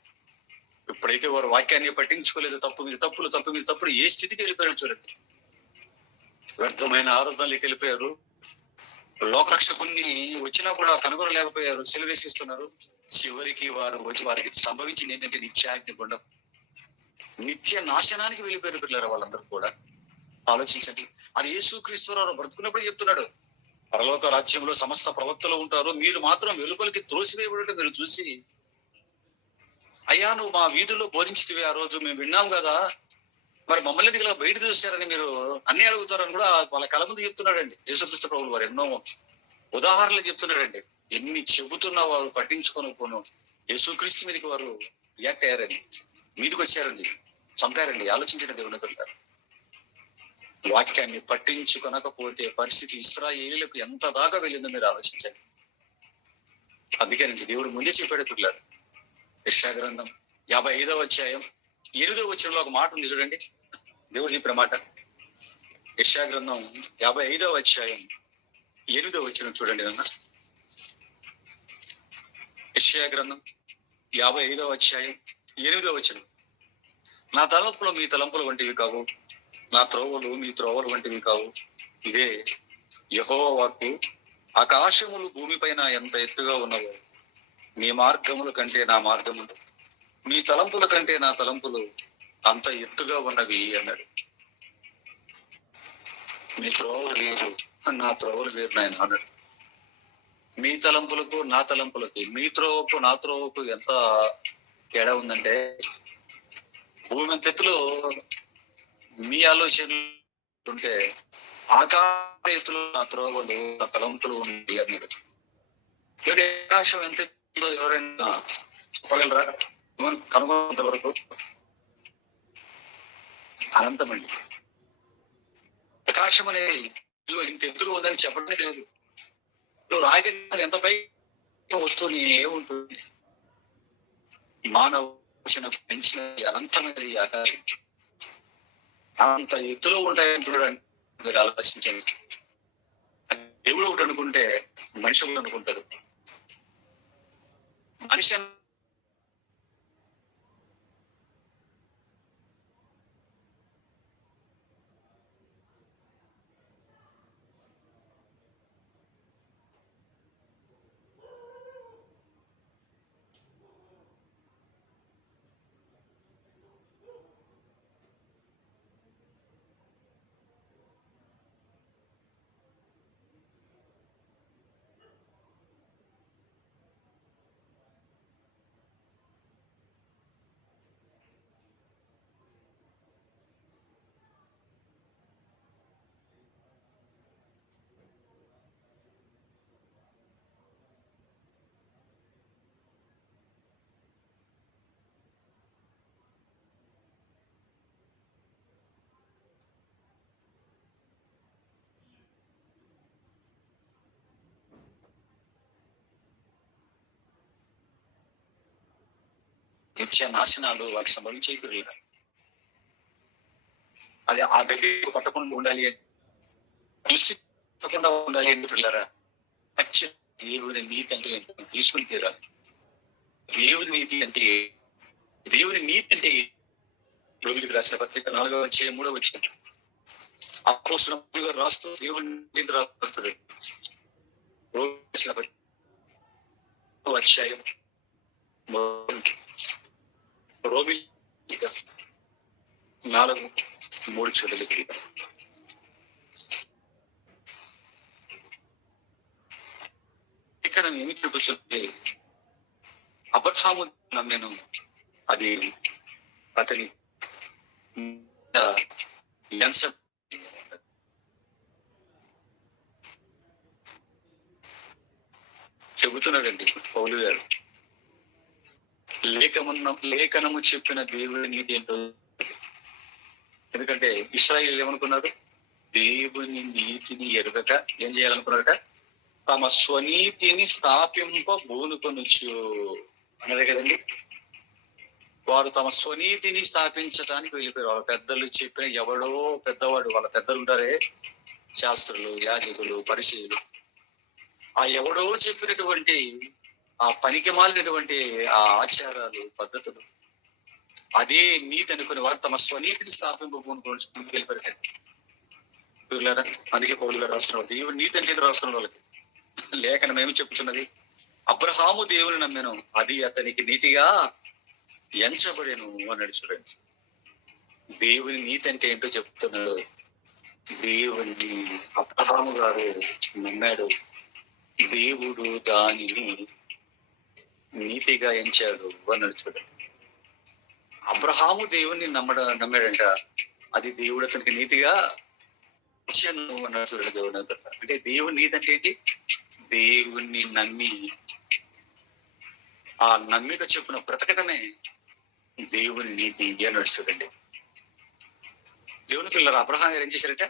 ఎప్పుడైతే వారు వాక్యాన్ని పట్టించుకోలేదు, తప్పు మీద తప్పులు తప్పు మీద తప్పుడు ఏ స్థితికి వెళ్ళిపోయారు చూడండి. వ్యర్థమైన ఆరాధనలోకి వెళ్ళిపోయారు. లోకరక్షకుని వచ్చినా కూడా కనుగొనలేకపోయారు, సిలువేసిస్తున్నారు. చివరికి వారు వచ్చి వారికి సంభవించింది ఏంటంటే నిత్యాగ్ని గుండం, నిత్య నాశనానికి వెళ్ళిపోయారు పిల్లలు వాళ్ళందరూ కూడా. ఆలోచించండి. అది యేసుక్రీస్తు వారు బ్రతుకున్నప్పుడు చెప్తున్నాడు, పరలోక రాజ్యంలో సమస్త ప్రవక్తలు ఉంటారు, మీరు మాత్రం వెలుపలికి త్రోసివేయబడటం మీరు చూసి, అయ్యా నువ్వు మా వీధుల్లో బోధించితివి, ఆ రోజు మేము విన్నాం కదా, మరి మమ్మల్ని దిగులా బయట చూశారని మీరు అన్ని అడుగుతారని కూడా వాళ్ళ కళ ముందు చెప్తున్నాడండి యేసుక్రీస్తు ప్రభువు వారు. ఎన్నో ఉదాహరణలు చెప్తున్నాడండి. ఎన్ని చెబుతున్నా వారు పట్టించుకోను యేసుక్రీస్తు మీదకి వారు రియాక్ట్ అయ్యారండి, మీదకి వచ్చారండి, చంపారండి. ఆలోచించండి దేవుని పిల్లలు. వాక్యాన్ని పట్టించుకొనకపోతే పరిస్థితి ఇశ్రాయేలీయులకు ఎంత దాకా వెళ్ళిందో మీరు ఆలోచించండి. అందుకేనండి దేవుడు ముందే చెప్పాడు పిల్లలు. యెషయా గ్రంథం 55వ అధ్యాయం 8వ వచనంలో ఒక మాట ఉంది చూడండి. దేవుడు చెప్పిన మాట యెషయా గ్రంథం 55వ అధ్యాయం 8వ వచనం చూడండి నాన్న. యెషయా గ్రంథం 55వ అధ్యాయం 8వ వచనం. నా తలంపులు మీ తలంపులు వంటివి కావు, నా త్రోవలు మీ త్రోవలు వంటివి కావు. ఇదే యెహోవా వాక్కు. ఆకాశములు భూమిపైన ఎంత ఎత్తుగా ఉన్నవో మీ మార్గముల కంటే నా మార్గములు, మీ తలంపుల కంటే నా తలంపులు అంత ఎత్తుగా ఉన్నవి అన్నాడు. మీ త్రోవలు వేరు, నా త్రోవలు వేరు నాయన అన్నాడు. మీ తలంపులకు నా తలంపులకి, మీ త్రోవకు నా త్రోవకు ఎంత తేడా ఉందంటే, భూమి అంత ఎత్తులో మీ ఆలోచనలు ఉంటే ఆకాశ ఎత్తులో నా త్రోవలు నా తలంపులు ఉంది అన్నాడు. ఆకాశం ఎంత ఎత్తుందో ఎవరైనా చెప్పగలరా? కనుగొన్నంత వరకు అనంతమండి. ఆకాశం అనేది ఇంత ఎదురు ఉందని చెప్పడం లేదు. రాయగలిగిన ఎంత పై వస్తువుని ఏముంటుంది? మానవ పెంచిన అనంతమైనది ఆకాశం. అంత ఎత్తులో ఉంటాయని చూడండి, మీరు ఆలోచించండి. దేవుడు ఒకటి అనుకుంటే మనిషి ఒకటి అనుకుంటారు. మనిషి సత్య నాశనాలు వారికి సంభవించేది. అది ఆ గడ్డి పట్టకుండా ఉండాలి అని, దృష్టి పట్టకుండా ఉండాలి అని పిల్లరా, సత్య దేవుని నీతి అంటే ఏంటో తీసుకుని తీరాలి. దేవుని నీతి అంటే దేవుని నీతి అంటే రోమిలికి రాసిన పత్రిక 4వ అధ్యాయం 3వ వచనం. అపోస్తలుడు గారు రాస్తూ దేవుని నీతిని రాస్తాడు. రోమిలికి రాసిన పత్రిక 4వ అధ్యాయం రోమిలికి 4:3 చదువుకి. ఇక్కడ ఏమి చూపిస్తుంది? అబ్రహాము నమ్మెను, అది అతని చెబుతున్నాడండి పౌలు గారు. లేఖనము చెప్పిన దేవుని నీతి ఏంటో. ఎందుకంటే ఇశ్రాయేలు ఏమనుకున్నారు? దేవుని నీతిని ఎరుగక ఏం చేయాలనుకున్నారట? తమ స్వనీతిని స్థాపింపబూనుకొనొచ్చు అన్నదే కదండి. వారు తమ స్వనీతిని స్థాపించడానికి వెళ్ళిపోయారు. వాళ్ళ పెద్దలు చెప్పిన ఎవడో పెద్దవాడు, వాళ్ళ పెద్దలు ఉంటారే, శాస్త్రులు, యాజకులు, పరిచయులు, ఆ ఎవడో చెప్పినటువంటి ఆ పనికి మాలినటువంటి ఆ ఆచారాలు, పద్ధతులు, అదే నీతి అనుకుని వారు తమ స్వనీతిని స్థాపింపబూనుకొని వెళ్ళిపోయారు. అందుకే పౌలు గారు రాస్తున్నారు, దేవుని నీతి అంటే రాస్తున్న వాళ్ళకి లేఖనం ఏమి చెప్తున్నది? అబ్రహాము దేవుని నమ్మెను, అది అతనికి నీతిగా ఎంచబడెను అన్నాడు. చూడండి, దేవుని నీతి అంటే ఏంటో చెప్తున్నాడు. దేవుని అబ్రహాము గారు నమ్మాడు, దేవుడు దానిని నీతిగా ఎంచాడు అన్నాడు. చూడండి, అబ్రహాము దేవుని నమ్మాడంట, అది దేవుడు అతనికి నీతిగా ఎంచాను అన్నాడు. చూడండి, దేవుడు అంటే దేవుని నీతి అంటే ఏంటి? దేవుణ్ణి నమ్మి ఆ నమ్మిక చెప్పున బ్రతకటమే దేవుని నీతి అన్నాడు. చూడండి, దేవుని పిల్లలు అబ్రహాం గారు ఏం చేశారట?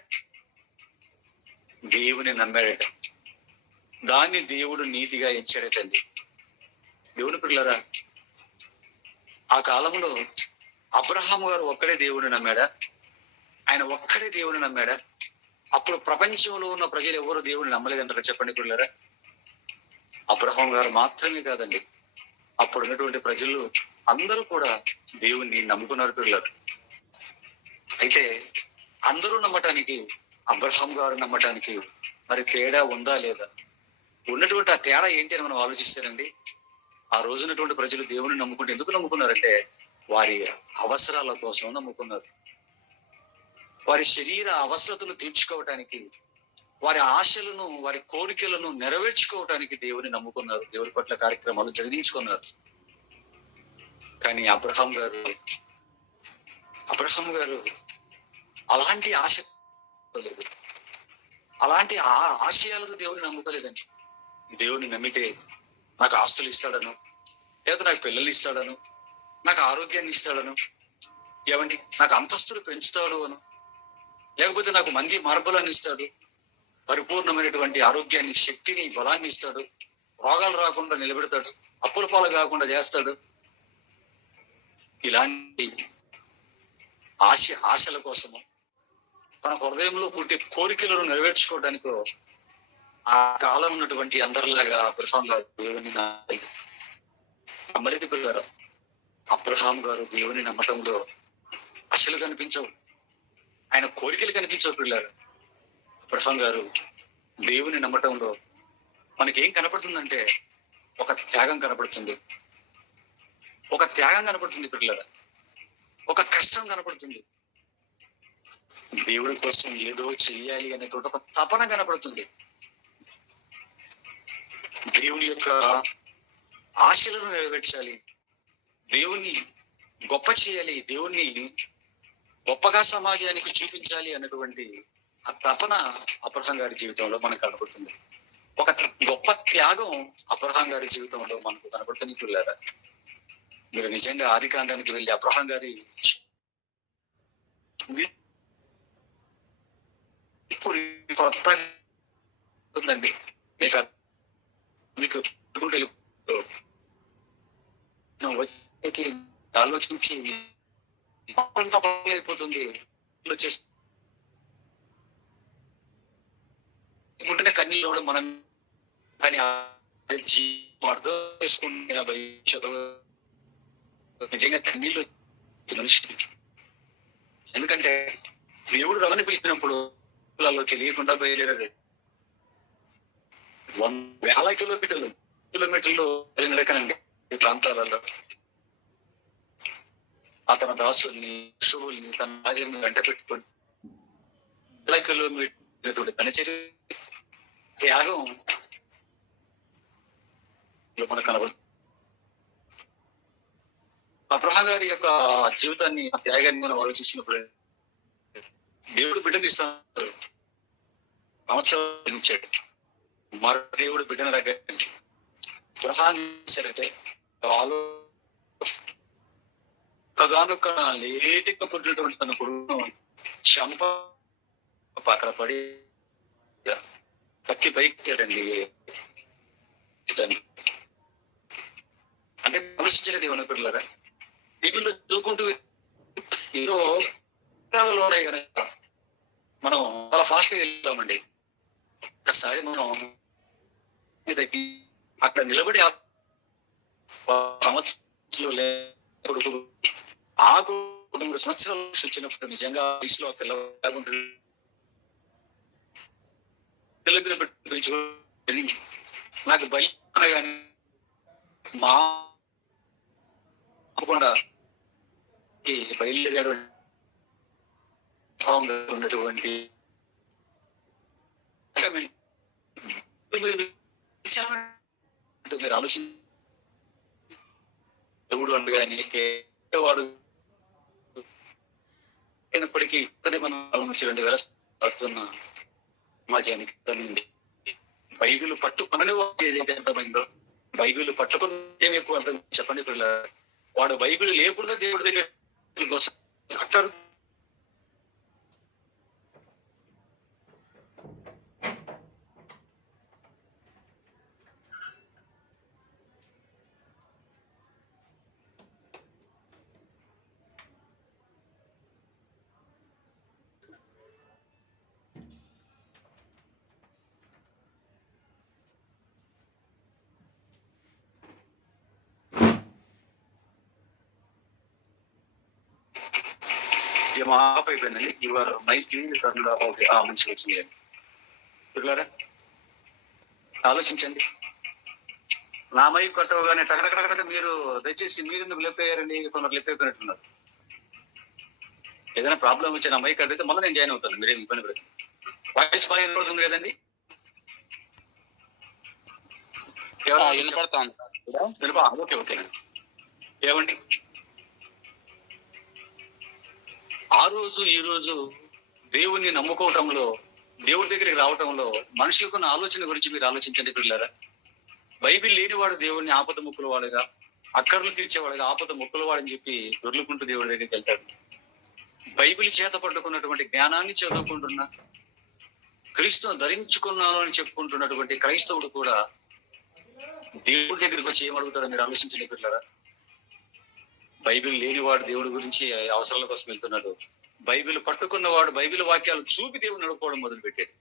దేవుని నమ్మాడట, దాన్ని దేవుడు నీతిగా ఎంచాడటండి. దేవుని పిల్లరా, ఆ కాలంలో అబ్రహాము గారు ఒక్కడే దేవుని నమ్మాడా? ఆయన ఒక్కడే దేవుని నమ్మాడా? అప్పుడు ప్రపంచంలో ఉన్న ప్రజలు ఎవరు దేవుని నమ్మలేదంటారా? చెప్పండి పిల్లరా. అబ్రహాం గారు మాత్రమే కాదండి, అప్పుడు ఉన్నటువంటి ప్రజలు అందరూ కూడా దేవుణ్ణి నమ్ముకున్నారు పిల్లలు. అయితే అందరూ నమ్మటానికి, అబ్రహాం గారు నమ్మటానికి మరి తేడా ఉందా లేదా? ఉన్నటువంటి ఆ తేడా ఏంటి అని మనం ఆలోచిస్తారండి. ఆ రోజున్నటువంటి ప్రజలు దేవుని నమ్ముకుంటే ఎందుకు నమ్ముకున్నారంటే వారి అవసరాల కోసం నమ్ముకున్నారు. వారి శరీర అవసరతలు తీర్చుకోవటానికి, వారి ఆశలను, వారి కోరికలను నెరవేర్చుకోవటానికి దేవుని నమ్ముకున్నారు. దేవుడి పట్ల కార్యక్రమాలు జరిగించుకున్నారు. కానీ అబ్రహాం గారు అలాంటి ఆశ లేదు, అలాంటి ఆశయాలతో దేవుని నమ్ముకోలేదండి. దేవుని నమ్మితే నాకు ఆస్తులు ఇస్తాడను, లేదా నాకు పిల్లలు ఇస్తాడను, నాకు ఆరోగ్యాన్ని ఇస్తాడను, ఏమండి నాకు అంతస్తులు పెంచుతాడు అను, లేకపోతే నాకు మంది మార్బలాన్ని ఇస్తాడు, పరిపూర్ణమైనటువంటి ఆరోగ్యాన్ని, శక్తిని, బలాన్ని ఇస్తాడు, రోగాలు రాకుండా నిలబెడతాడు, అప్పుల పాలు కాకుండా చేస్తాడు. ఇలాంటి ఆశల కోసము, తన హృదయంలో పుట్టే కోరికలను నెరవేర్చుకోవడానికి ఆ కాలం ఉన్నటువంటి అందరిలాగా అబ్రహాం గారు దేవుని నమ్మలేదు పిల్లలు. అబ్రహాం గారు దేవుని నమ్మటంలో ఆశలు కనిపించవు, ఆయన కోరికలు కనిపించవు పిల్లలు. అబ్రహాం గారు దేవుని నమ్మటంలో మనకేం కనపడుతుందంటే ఒక త్యాగం కనపడుతుంది, ఒక త్యాగం కనపడుతుంది పిల్లలు, ఒక కష్టం కనపడుతుంది, దేవుడి కోసం ఏదో చెయ్యాలి అనేటువంటి ఒక తపన కనపడుతుంది. దేవుని యొక్క ఆశలను నెరవేర్చాలి, దేవుణ్ణి గొప్ప చేయాలి, దేవుణ్ణి గొప్పగా సమాజానికి చూపించాలి అన్నటువంటి ఆ తపన అబ్రహాం గారి జీవితంలో మనకు కనపడుతుంది. ఒక గొప్ప త్యాగం అబ్రహాం గారి జీవితంలో మనకు కనపడుతుంది పిల్లరా. మీరు నిజంగా ఆదికాండానికి వెళ్ళి అబ్రహాం గారి ఇప్పుడు కొత్త ఉందండి, మీకు ఆలోచించి అంతా అయిపోతుంది. ఉంటేనే కన్నీళ్ళు కూడా మనం కానీ అర్థం చేసుకుంటే భవిష్యత్తులో నిజంగా కన్నీళ్ళు మనిషికి. ఎందుకంటే దేవుడు రమని పిలిచినప్పుడు తెలియకుండా బయలుదేరారు. 1,000 కిలోమీటర్లు నడకనండి ఈ ప్రాంతాలలో. తన దాసుల్ని పశువుల్ని తన రాజ్యాన్ని వెంట పెట్టుకొని 1,000 కిలోమీటర్ల పనిచేరి త్యాగం మనకు కనబడుతుంది. అబ్రహాం గారి యొక్క జీవితాన్ని త్యాగాన్ని మనం ఆలోచించినప్పుడు దేవుడు బిడ్డనిస్తాడు, సంవత్సరాలు మరో దేవుడు బిడ్డను రగ్గాడు. అబ్రహాంటే వాళ్ళు ఒకగానొక లేటిగా పుట్టినటువంటి తన కొడుకు చంప అక్కడ పడి కక్కి పైకి అంటే ఆలోచించిన దేవుని పిల్లరా, దీనిలో చూకుంటూ ఏదో ఉన్నాయి కనుక మనం చాలా ఫాస్ట్గా వెళ్తామండి. ఒక్కసారి మనం అక్కడ నిలబడి కొడుకు 3 సంవత్సరాలు వచ్చినప్పుడు నిజంగా వయసులో పిల్లలు నాకు భయం కానీ మా బయలుదేరాడు ఉన్నటువంటి మీరు ఆలోచన దేవుడు అండగాని వాడు అయినప్పటికీ మనం 2,000 వస్తున్న సమాజానికి బైబిల్ పట్టుకుని ఏదైతే అర్థమైందో, బైబిల్ పట్టుకుని ఏమి ఎక్కువ అర్థం చెప్పండి పిల్ల. వాడు బైబిల్ లేకుండా దేవుడి దగ్గర కోసం అంటారు. ఆఫ్ అయిపోయిందండి. ఇవాళ మైక్ మంచిగా వచ్చింది. పిల్లరా ఆలోచించండి. నా మైక్ కొట్టగానే టకటకటక మీరు దయచేసి మీరు ఎందుకు లెఫ్ట్ అయ్యారండి? కొందరు లెఫ్ట్ అయిపోయినట్టున్నారు. ఏదైనా ప్రాబ్లం వచ్చి నా మైక్ అడిగితే మళ్ళీ నేను జాయిన్ అవుతాను. మీరేం ఇబ్బంది పడుతుంది. వాయిస్ బాగా వినపడుతుంది కదండి? Okay okay. ఏమండి ఆ రోజు ఈ రోజు దేవుణ్ణి నమ్ముకోవటంలో, దేవుడి దగ్గరికి రావటంలో మనుషులకు ఆలోచన గురించి మీరు ఆలోచించండి పిల్లరా. బైబిల్ లేనివాడు దేవుణ్ణి ఆపద ముక్కుల వాడుగా, అక్కర్లు తీర్చేవాడుగా ఆపద ముక్కుల వాడని చెప్పి దొర్లుకుంటూ దేవుడి దగ్గరికి వెళ్తాడు. బైబిల్ చేత పట్టుకున్నటువంటి జ్ఞానాన్ని చదువుకుంటున్నా, క్రీస్తును ధరించుకున్నాను అని చెప్పుకుంటున్నటువంటి క్రైస్తవుడు కూడా దేవుడి దగ్గరికి వచ్చి ఏమడుగుతాడో మీరు ఆలోచించండి పిల్లరా. బైబిల్ లేనివాడు దేవుడి గురించి అవసరాల కోసం వెళ్తున్నాడు. బైబిల్ పట్టుకున్నవాడు బైబిల్ వాక్యాలు చూపి దేవుడు నడుపుకోవడం మొదలు పెట్టాడు.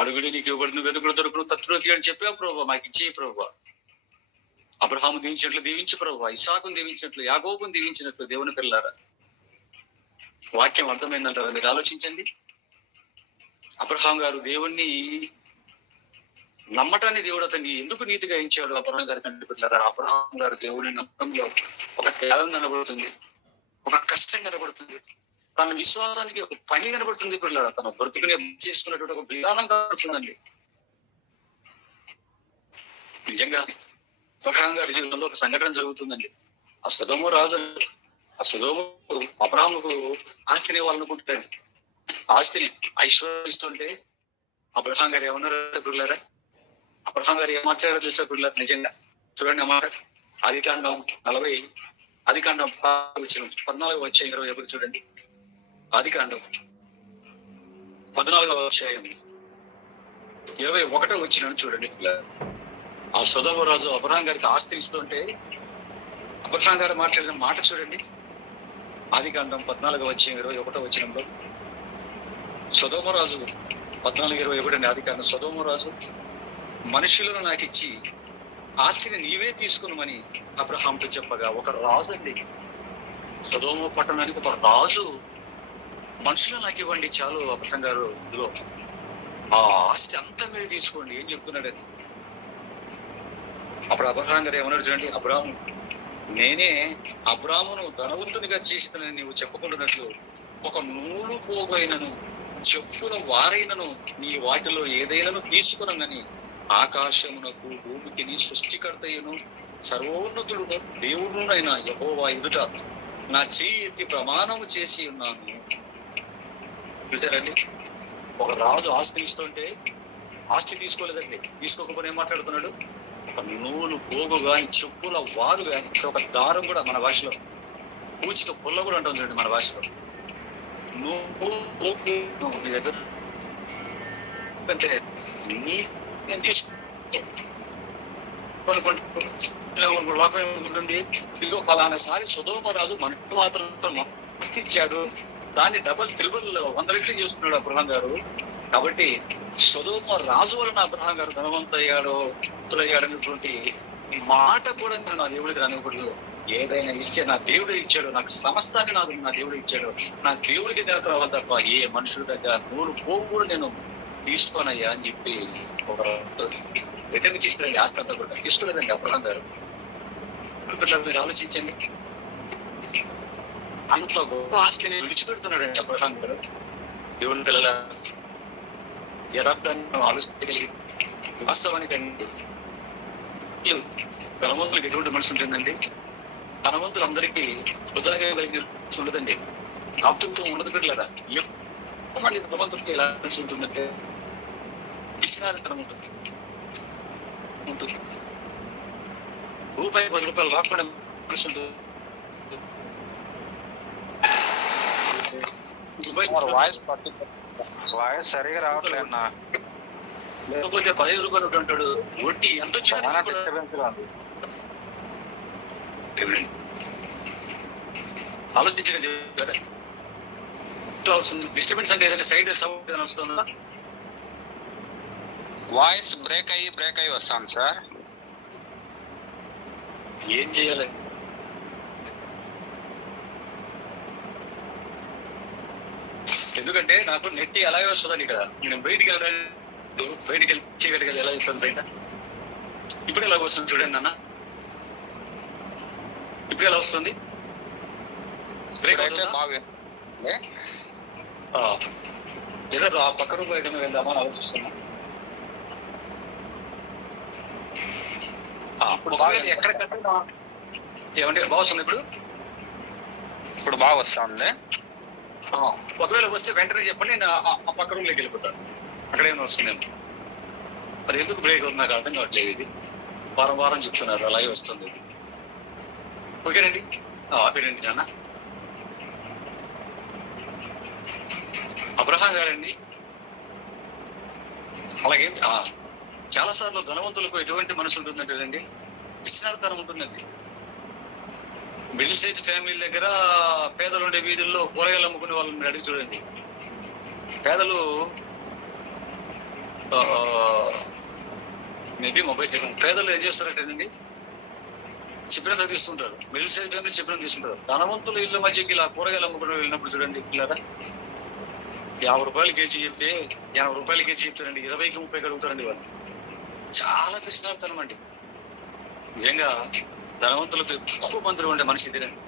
అడుగుడి నీకు ఇవ్వబడును, వెతుకుడు దొరుకును, తట్టుడు తీయని చెప్పా ప్రభు, మాకు ఇచ్చే ప్రభు. అబ్రహాము దీవించినట్లు దీవించు ప్రభు, ఇస్సాకును దీవించినట్లు యాకోబును దీవించినట్లు దేవుని పిల్లారా. వాక్యం అర్థమైందంటారా? మీరు ఆలోచించండి. అబ్రహాం గారు దేవుణ్ణి నమ్మటాన్ని దేవుడు అతన్ని ఎందుకు నీతిగా ఇచ్చాడు? అబ్రహాం గారి కంటే పిల్లరా, అబ్రహాం గారు దేవుని నమ్మకంలో ఒక త్యాగం కనబడుతుంది, ఒక కష్టం కనబడుతుంది, తన విశ్వాసానికి ఒక పని కనబడుతుంది పిల్లరా. తన బ్రతుకునే చేసుకున్నటువంటి ఒక విధానం కనబడుతుందండి. నిజంగా అబ్రహాం గారి జీవితంలో ఒక సంఘటన జరుగుతుందండి. ఆ సొదొమ రాజు, ఆ సొదొమ అబ్రహాముకు ఆస్తిని వాళ్ళనుకుంటాడు. ఆస్తిని ఐశ్వర్యిస్తుంటే అబ్రహాం గారు ఏమన్నారు పిల్లరా? అబ్రహాం గారు ఏమాచారో చూసే పిల్లలు నిజంగా చూడండి అన్నమాట. ఆదికాండం 14 వచ్చే 20 చూడండి. ఆదికాండం 14 21 వచ్చిన చూడండి. ఆ సొదొమ రాజు అబ్రహాం గారికి ఆస్తి ఇస్తుంటే అబ్రహాం గారు మాట్లాడిన మాట చూడండి. ఆదికాండం 14:21 సొదొమ రాజు 14:21 ఆదికాండం. సొదొమ రాజు మనుషులను నాకు ఇచ్చి ఆస్తిని నీవే తీసుకున్నామని అబ్రహాంతో చెప్పగా, ఒక రాజు అండి, సొదొమ పట్టణానికి ఒక రాజు మనుషులు నాకు ఇవ్వండి చాలు అబ్రహాం గారు, ఇదిగో ఆ ఆస్తి అంతా మీరు తీసుకోండి ఏం చెప్తున్నాడని. అప్పుడు అబ్రహాం గారు ఏమన్నాడు చూడండి, అబ్రాము నేనే అబ్రామును ధనవంతునిగా చేస్తానని నీవు చెప్పుకుంటున్నట్లు ఒక నూలు పోగైనను చెప్పున వారైనను నీ వాటిలో ఏదైనాను తీసుకునని ఆకాశమునకు భూమికి సృష్టికర్తయ్యను సర్వోన్నతుడు దేవుడునైన యెహోవా ఎదుట నా చెయ్యి ఎత్తి ప్రమాణము చేసి ఉన్నాను. చూసారండి, ఒక రాజు ఆస్తి ఇస్తుంటే ఆస్తి తీసుకోలేదండి. తీసుకోకపోతే ఏం మాట్లాడుతున్నాడు, ఒక నూలు పోగు గాని చెప్పుల వారు గాని, ఒక దారం కూడా మన భాషలో పూచిక పుల్ల కూడా అంటాం చూడండి మన భాషలో. నీ దగ్గర అంటే నీ ఉంటుంది. ఇదిగో ఫలానా సారి సొదొమ రాజు మనుషులు మాత్రం ఆస్తి ఇచ్చాడు, దాన్ని డబల్ త్రిబుల్ 100 రెట్లు చేస్తున్నాడు అబ్రహాం గారు. కాబట్టి సొదొమ రాజు వలన అబ్రహాం గారు ధనవంతయ్యాడు అనేటువంటి మాట కూడా నేను నా దేవుడికి రానివ్వకూడదు. ఏదైనా ఇచ్చే నా దేవుడే ఇచ్చాడు, నాకు సమస్తాన్ని నా దేవుడు ఇచ్చాడు, నా దేవుడికి దగ్గర రావాలి తప్ప ఏ మనుషుల దగ్గర నూరు పోగు కూడా నేను తీసుకోనయ్యా అని చెప్పి ఒక రిటర్న్ చేసిన ఆస్తి అంతా కూడా తీసుకోలేదండి అబ్రహాం గారు. మీరు ఆలోచించండి, అంత గొప్ప ఆస్తిని విడిచిపెడుతున్నాడండి అబ్రహాం గారు. దేవుని పిల్లల యథార్థాన్ని ఆలోచించగలిగి వాస్తవానికండి ధనవంతులకు ఎటువంటి మనసు ఉంటుందండి? ధనవంతులు అందరికీ హృదయ ఉండదండి, కాపుతో ఉండదు పెట్టలేదా? ఎక్కువ మంది ధనవంతులకి ఎలా మనసు ఉంటుందంటే విశ్రాంతం ఉంటుంది. రూపాయి 10 రూపాయలు రాకుండా మనసు ఉంటుంది. వాయిస్ సరిగా రావట్లేదు అన్న. లేకపోతే 15 రూపాయలు అంటాడు, వడ్డీ ఎంత ఆలోచించండి. డిస్టర్బెన్స్ అంటే ఏదైతే సైడ్ సౌండ్ వస్తుందా? వాయిస్ బ్రేక్ అయ్యి వస్తాను సార్. ఏం చేయాలి? ఎందుకంటే నాకు నెట్ అలాగే వస్తుందండి. ఇక్కడ నేను బయటికి వెళ్ళి చేయగలి కదా, ఎలా వస్తుంది బయట. ఇప్పుడు ఎలా వస్తుంది చూడండి అన్న, ఇప్పుడు ఎలా వస్తుంది? ఏదో ఆ పక్క రూపాయి వెళ్దామా అని ఆలోచిస్తున్నా. ఎక్కడ ఏమంటే బాగుంది ఇప్పుడు బాగా వస్తుంది. ఒకవేళ వస్తే వెంటనే చెప్పండి, నేను ఆ పక్క రూమ్లోకి వెళ్ళిపోతాను. అక్కడ ఏమైనా వస్తుందేమో. మరి ఎందుకు బ్రేక్ అవుతుంది నాకు అర్థం కావట్లేదు. ఇది వారం చెప్తున్నారు, అలాగే వస్తుంది. ఓకేనండి, ఆపేనండి నాన్న. అబ్రహాం గారండి అలాగే చాలా సార్లు ధనవంతులకు ఎటువంటి మనసు ఉంటుందంటేనండి, విశ్రాంతనం ఉంటుందండి. మిడిల్ సైజ్ ఫ్యామిలీ దగ్గర పేదలు ఉండే వీధుల్లో కూరగాయలు అమ్ముకునే వాళ్ళని మీరు అడిగి చూడండి. పేదలు మేబీ పేదలు ఏం చేస్తారంటేనండి, చెప్పినంత తీసుకుంటారు. మిడిల్ సైజ్ ఫ్యామిలీ చెప్పినంత తీసుకుంటారు. ధనవంతులు ఇళ్ళ మధ్యకి ఇలా కూరగాయలు అమ్ముకుని వెళ్ళినప్పుడు చూడండి పిల్లరా, 50 రూపాయలు కేజీ చెప్తే 80 రూపాయలు కేజీ చెప్తారండి, 20కి 30కి అడుగుతారండి వాళ్ళు. చాలా పిసినారుతనం అండి నిజంగా. ధనవంతులకు ఎక్కువ మంది ఉండే మనిషి ఇదేనండి.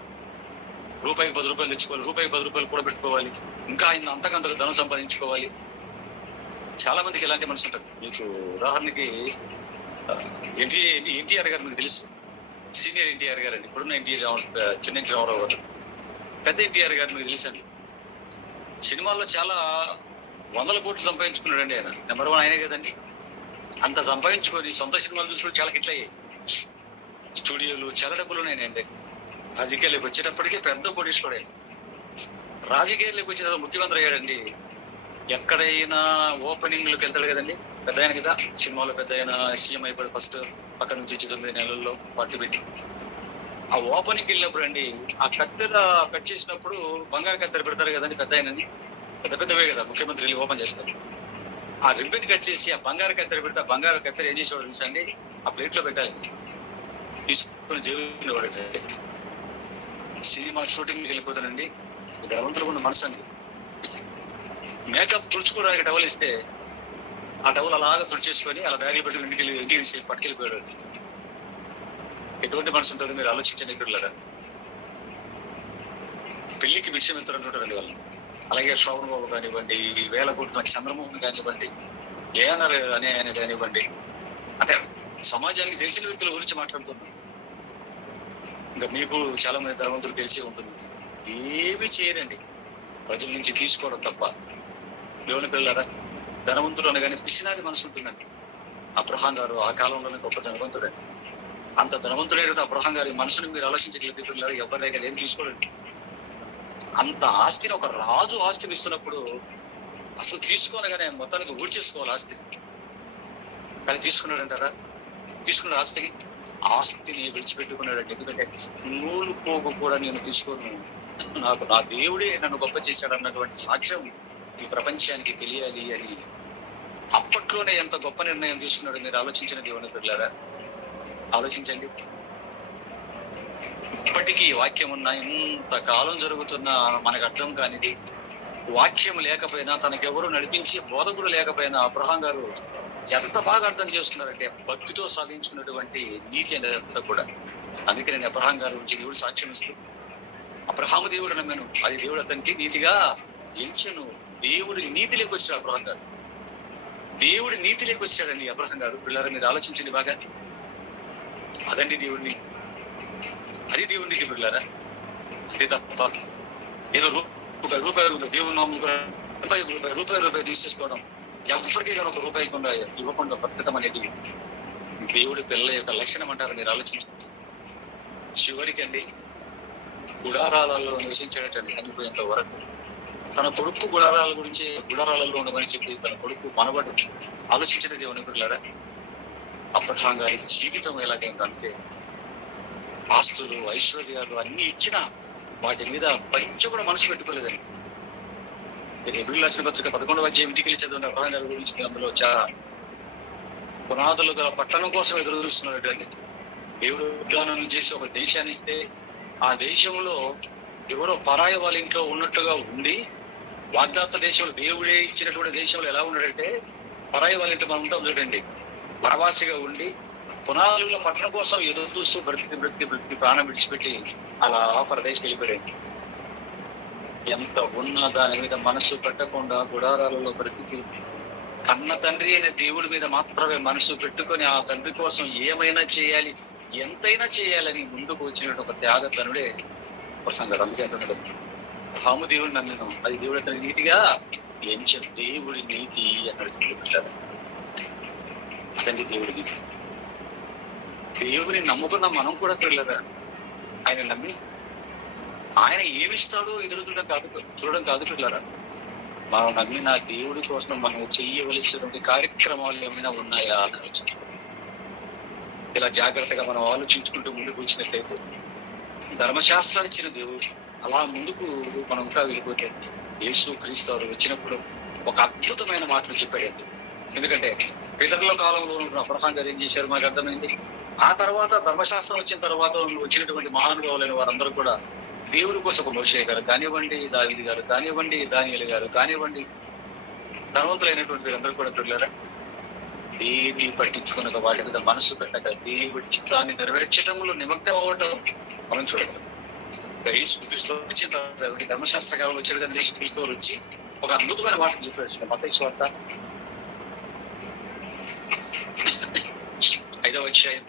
రూపాయికి 10 రూపాయలు తెచ్చుకోవాలి, రూపాయికి 10 రూపాయలు కూడా పెట్టుకోవాలి, ఇంకా ఆయన అంతకంతకు ధనం సంపాదించుకోవాలి. చాలా మందికి ఎలాంటి మనసు ఉంటుంది. మీకు ఉదాహరణకి ఎన్టీఆర్ గారు మీకు తెలుసు, సీనియర్ ఎన్టీఆర్ గారు అండి. ఇప్పుడున్న చిన్న ఎన్టీ రామారావు గారు, పెద్ద ఎన్టీఆర్ గారు మీకు తెలుసు అండి. సినిమాల్లో చాలా 100 కోట్లు సంపాదించుకున్నాడండి ఆయన. నెంబర్ 1 ఆయనే కదండి. అంత సంపాదించుకొని సొంత సినిమాలు చూసుకొని చాలా హిట్ అయ్యాయి. స్టూడియోలు చాలా డబ్బులు ఉన్నాయండి. రాజకీయాలకు వచ్చేటప్పటికే పెద్ద కోటీశ్వరుడు ఆయన. రాజకీయాల్లోకి వచ్చిన ముఖ్యమంత్రి అయ్యాడండి. ఎక్కడైనా ఓపెనింగ్లకు వెళ్తాడు కదండి, పెద్ద ఆయన కదా. సినిమాలో పెద్ద ఆయన సీఎం అయిపోయి ఫస్ట్ పక్క నుంచి 9 నెలల్లో పార్టీ పెట్టి ఆ ఓపెనింగ్ వెళ్ళినప్పుడు అండి, ఆ కత్తెర కట్ చేసినప్పుడు బంగారు కత్తెర పెడతారు కదండి, పెద్ద ఆయనని, పెద్ద పెద్దవే కదా ముఖ్యమంత్రి వెళ్ళి ఓపెన్ చేస్తారు. ఆ రిబ్బన్ కట్ చేసి ఆ బంగారు కత్తెర పెడితే ఆ బంగారు కత్తెర ఏం చేసేవాడు తెలుసా అండి, ఆ ప్లేట్ లో పెట్టాలి, తీసుకుని జైలు పడేటండి. సినిమా షూటింగ్ వెళ్ళిపోతానండి, ధనవంతులు ఉన్న మనసు అండి. మేకప్ తుడుచుకోవడానికి టవల్ ఇస్తే ఆ టవల్ అలాగా తుడిచేసుకొని అలా బ్యాగ్ పెట్టి ఇంటికి పట్టుకెళ్ళిపోయాడు. ఎటువంటి మనసు ఉంటుందో మీరు ఆలోచించండి. ఇక్కడ పెళ్లికి విషయం ఎంత అంటుంటారండి వాళ్ళు. అలాగే శ్రావణ బాబు కానివ్వండి, వేల కోట్ల చంద్రమోహన్ కానివ్వండి, ఏఎన్ఆర్ అనే ఆయన కానివ్వండి, అంటే సమాజానికి తెలిసిన వ్యక్తుల గురించి మాట్లాడుతున్నాం. ఇంకా మీకు చాలా మంది ధనవంతులు తెలిసే ఉంటుంది. ఏమి చేయరండి, ప్రజల నుంచి తీసుకోవడం తప్ప. దేవుని పిల్లలారా, ధనవంతులు అనగానే పిసినాది మనసు ఉంటుందండి. అబ్రహాం గారు ఆ కాలంలోనే గొప్ప ధనవంతుడండి. అంత ధనవంతుడైన అబ్రహాం గారి మనసుని మీరు ఆలోచించగలిగితే పిల్లలు ఎవరి దగ్గర ఏం తీసుకోరండి. అంత ఆస్తిని, ఒక రాజు ఆస్తిని ఇస్తున్నప్పుడు అసలు తీసుకోనగానే ఆయన మొత్తానికి ఊడ్చేసుకోవాలి ఆస్తిని. కానీ తీసుకున్నాడంటారా? తీసుకున్న ఆస్తిని విడిచిపెట్టుకున్నాడండి. ఎందుకంటే నూలు పోగు కూడా నేను తీసుకోను, నాకు నా దేవుడే నన్ను గొప్ప చేశాడు అన్నటువంటి సాక్ష్యం ఈ ప్రపంచానికి తెలియాలి అని అప్పట్లోనే ఎంత గొప్ప నిర్ణయం తీసుకున్నాడు మీరు ఆలోచించిన దేవుని పిల్లారా. ఆలోచించండి. ఇప్పటికీ వాక్యం ఉన్న ఇంత కాలం జరుగుతున్న మనకు అర్థం కానిది, వాక్యం లేకపోయినా, తనకెవరు నడిపించి బోధకుడు లేకపోయినా అబ్రహాం గారు ఎంత బాగా అర్థం చేసుకున్నారంటే భక్తితో సాధించుకున్నటువంటి నీతి అనేది కూడా. అందుకే నేను అబ్రహాం గారి గురించి దేవుడు సాక్ష్యం ఇస్తూ, అబ్రహాము దేవుడు నమ్మాను, అది దేవుడు అతనికి నీతిగా ఎంచెను. దేవుడి నీతిలోకి వచ్చాడు అబ్రహాం గారు. దేవుడి నీతిలోకి వచ్చాడండి అబ్రహాం గారు. పిల్లలు మీరు ఆలోచించండి బాగా. అదండి దేవుడిని, అది దేవుడి నీతి పిల్లారా. అంతే తప్ప ఏదో రూపాయి రూపాయి తీసేసుకోవడం, ఎవరికి కానీ ఒక రూపాయి ఇవ్వకుండా బ్రతకటం అనేది దేవుడి పిల్లల యొక్క లక్షణం అంటారు. మీరు ఆలోచించండి. చివరికి అండి, గుడారాలలో నివసించేటండి చనిపోయేంత వరకు తన కొడుకు గుడారాల గురించి, గుడారాలలో ఉండమని చెప్పి తన కొడుకు మనబడు ఆలోచించిన దేవుని పిల్లారా. అబ్రహాం గారి జీవితం ఎలాగైందంటే ఆస్తులు, ఐశ్వర్యాలు అన్ని ఇచ్చినా వాటి మీద పంచ కూడా మనసు పెట్టుకోలేదండి. ఎబ్రిల్ రాసిన పత్రిక 11వ అధ్యాయం ఇంటికి చదివిన అబ్రహాం గారి గురించి అందులో చాలా పునాదులు గల పట్టణం కోసం ఎదురు చూస్తున్నటువంటి దేవుడు ఉద్యానం చేసి ఒక దేశాన్ని ఇస్తే ఆ దేశంలో ఎవరో పరాయి వాళ్ళ ఇంట్లో ఉన్నట్టుగా ఉండి, వాగ్దాత దేశంలో దేవుడే ఇచ్చినటువంటి దేశంలో ఎలా ఉన్నాడంటే పరాయి వాళ్ళ ఇంట్లో మనం ఉంటాం చూడండి, పరవాసిగా ఉండి పునాదుల పట్టణం కోసం ఎదురు చూస్తూ బ్రతికి ప్రాణం విడిచిపెట్టి అలా పరదేశం వెళ్ళిపోయాడు. ఎంత ఉన్నా దాని మీద మనసు పెట్టకుండా గుడారాలలో బ్రతికి కన్న తండ్రి అయిన దేవుడి మీద మాత్రమే మనసు పెట్టుకొని ఆ తండ్రి కోసం ఏమైనా చేయాలి, ఎంతైనా చేయాలని ముందుకు వచ్చినట్టు ఒక త్యాగతనుడే ప్రసంగాడు. అందుకే అంటున్నాడు, హాము దేవుడు నమ్మినాం, అది దేవుడు అతని నీతిగా ఎంచే దేవుడి నీతి అన్నాడు. పెట్టాడు అతండి దేవుడి నీతి. దేవుని నమ్ముకున్న మనం కూడా తెలియదా, ఆయన నమ్మి ఆయన ఏమిస్తాడో ఎదురు చూడడం కాదు పిల్లరా. మనం నమ్మిన దేవుడి కోసం మనం చెయ్యవలసినటువంటి కార్యక్రమాలు ఏమైనా ఉన్నాయా ఆలోచించి ఇలా జాగ్రత్తగా మనం ఆలోచించుకుంటూ ముందుకు వచ్చినట్లయితే ధర్మశాస్త్రాలు ఇచ్చిన దేవుడు అలా ముందుకు మనం ఇంకా వెళ్ళిపోతే యేసు క్రీస్తు వారు వచ్చినప్పుడు ఒక అద్భుతమైన మాటలు చెప్పాడు. ఎందుకంటే పితరుల కాలంలో ఉన్న అబ్రహాం గారు ఏం చేశారు మాకు అర్థమైంది. ఆ తర్వాత ధర్మశాస్త్రం వచ్చిన తర్వాత వచ్చినటువంటి మహానుభావులైన వారందరూ కూడా దేవుడి కోసం ఒక మోషే గారు కానివ్వండి, దావీదు గారు కానివ్వండి, దానియేలు గారు కానివ్వండి, ధనవంతులైనటువంటి వీరందరూ కూడా చూడలేరా, దేవి పట్టించుకున్న వాటి మీద మనసు పెట్టక దేవుడి చిత్తాన్ని నెరవేర్చడంలో నిమగ్నం అవ్వటం మనం చూడగలం. ధర్మశాస్త్ర కాలంలో వచ్చాడు కానీ క్రీస్తు వచ్చి ఒక అద్భుతమైన మాట చెప్పాడు. మత్తయి సువార్త 5వ అధ్యాయం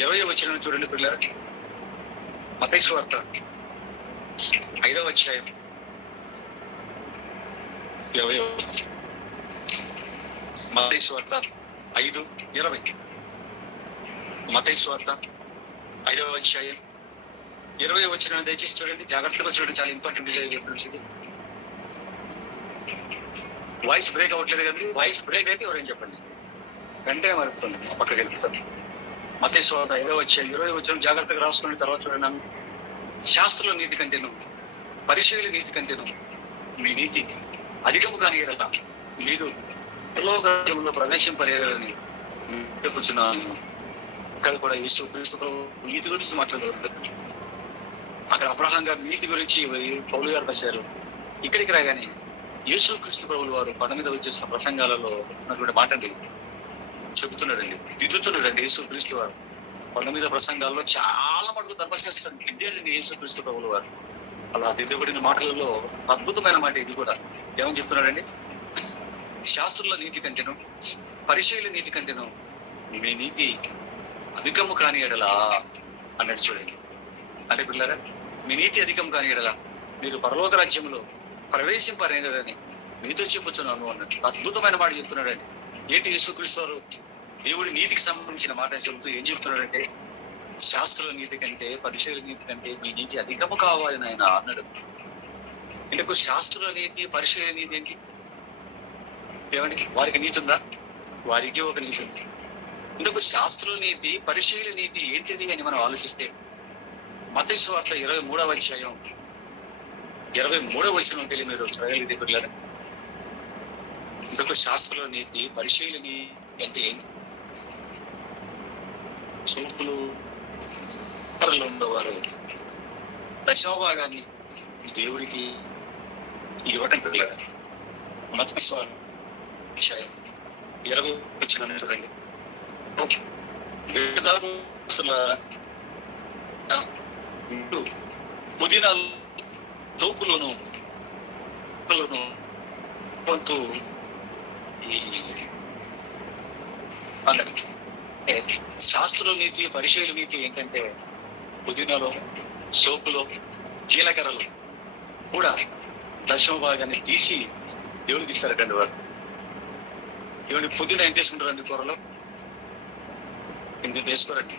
20వ వచనం చూడండి పిల్లలు. మత్తయి సువార్త 5వ అధ్యాయం 20వ మత్తయి సువార్త 5:20. మత్తయి సువార్త 5వ అధ్యాయం 20వ వచనం దయచేసి చూడండి, జాగ్రత్తగా చూడండి, చాలా ఇంపార్టెంట్. వాయిస్ బ్రేక్ అవ్వట్లేదు కదండి. వాయిస్ బ్రేక్ అయితే ఎవరైనా చెప్పండి, వెంటనే మరుపుతుంది, పక్కకి వెళ్తాను. మత్తయి సువార్త 5వ అధ్యాయం 20వ వచనం జాగ్రత్తగా రాసుకుని తర్వాత చూడండి. శాస్త్రుల నీతి కంటేను పరిచయుల నీతి కంటేను మీ నీతి అధికము కాని ఎడల మీరు పరలోక రాజ్యములో ప్రవేశింపలేరని చెప్పుచున్నాను. ఇక్కడ కూడా యేసు క్రీస్తు నీతి గురించి మాట్లాడుతున్నారు. అక్కడ అబ్రహాం గారి నీతి గురించి పౌలు గారు రాశారు. ఇక్కడికి రాగానే యేసు క్రీస్తు ప్రభులు వారు కొండ మీద వచ్చేసిన ప్రసంగాలలో ఉన్నటువంటి మాటండి చెబుతున్నాడండి, దిద్దుతున్నాడండి. యేసు క్రీస్తు వారు కొండ మీద ప్రసంగాల్లో చాలా మటుకు ధర్మశాస్త్రాన్ని దిద్దేదండి యేసు క్రీస్తు ప్రభులు వారు. అలా దిద్దబడిన మాటలలో అద్భుతమైన మాట ఇది కూడా. ఏమని చెప్తున్నాడండి? శాస్త్రుల నీతి కంటేను పరిచయుల నీతి కంటేను మీ నీతి అధికము కాని ఎడలా అన్నట్టు చూడండి. అంటే పిల్లరా, మీ నీతి అధికం కాని ఎడలా మీరు పరలోక రాజ్యంలో ప్రవేశింపరేదని మీతో చెప్పుచున్నాను అన్నట్టు అద్భుతమైన మాట చెప్తున్నాడండి. ఏంటి యేసుక్రీస్తు వారు దేవుడి నీతికి సంబంధించిన మాట చెబుతూ ఏం చెప్తున్నాడంటే, శాస్త్రుల నీతి కంటే పరిచయుల నీతి కంటే మీ నీతి అధికము కావాలని ఆయన అన్నాడు. ఇందుకు శాస్త్రుల నీతి పరిచయుల నీతి ఏంటి? ఏమండి, వారికి నీతి ఉందా? వారికి ఒక నీతి ఉంది. ఇందుకు శాస్త్రుల నీతి పరిచయుల నీతి ఏంటిది అని మనం ఆలోచిస్తే మత్తయి సువార్త 23వ అధ్యాయం 23వ వచనంకి వెళ్ళి మీరు చదవగలిగితే పిల్లలు, ఇందుకు శాస్త్రుల నీతి పరిచయుల నీతి అంటే సూపులు ఉన్నవారు దశమభాగాన్ని దేవుడికి ఇవ్వటం పిల్లలు. మత్తయి సువార్త 20 వచనం చూడండి. పుదీనాలు తోపులోను వంతు అన్నది. శాస్త్రుల నీతి పరిచయుల నీతి ఏంటంటే పుదీనాలో సోపులో జీలకర్రలు కూడా దశమ భాగాన్ని తీసి దేవుడికి ఇస్తారటండి వారు. ఏమండి, పుదీనా ఏం చేసుకుంటారండి కూరలో? ఇంత తీసుకోరండి.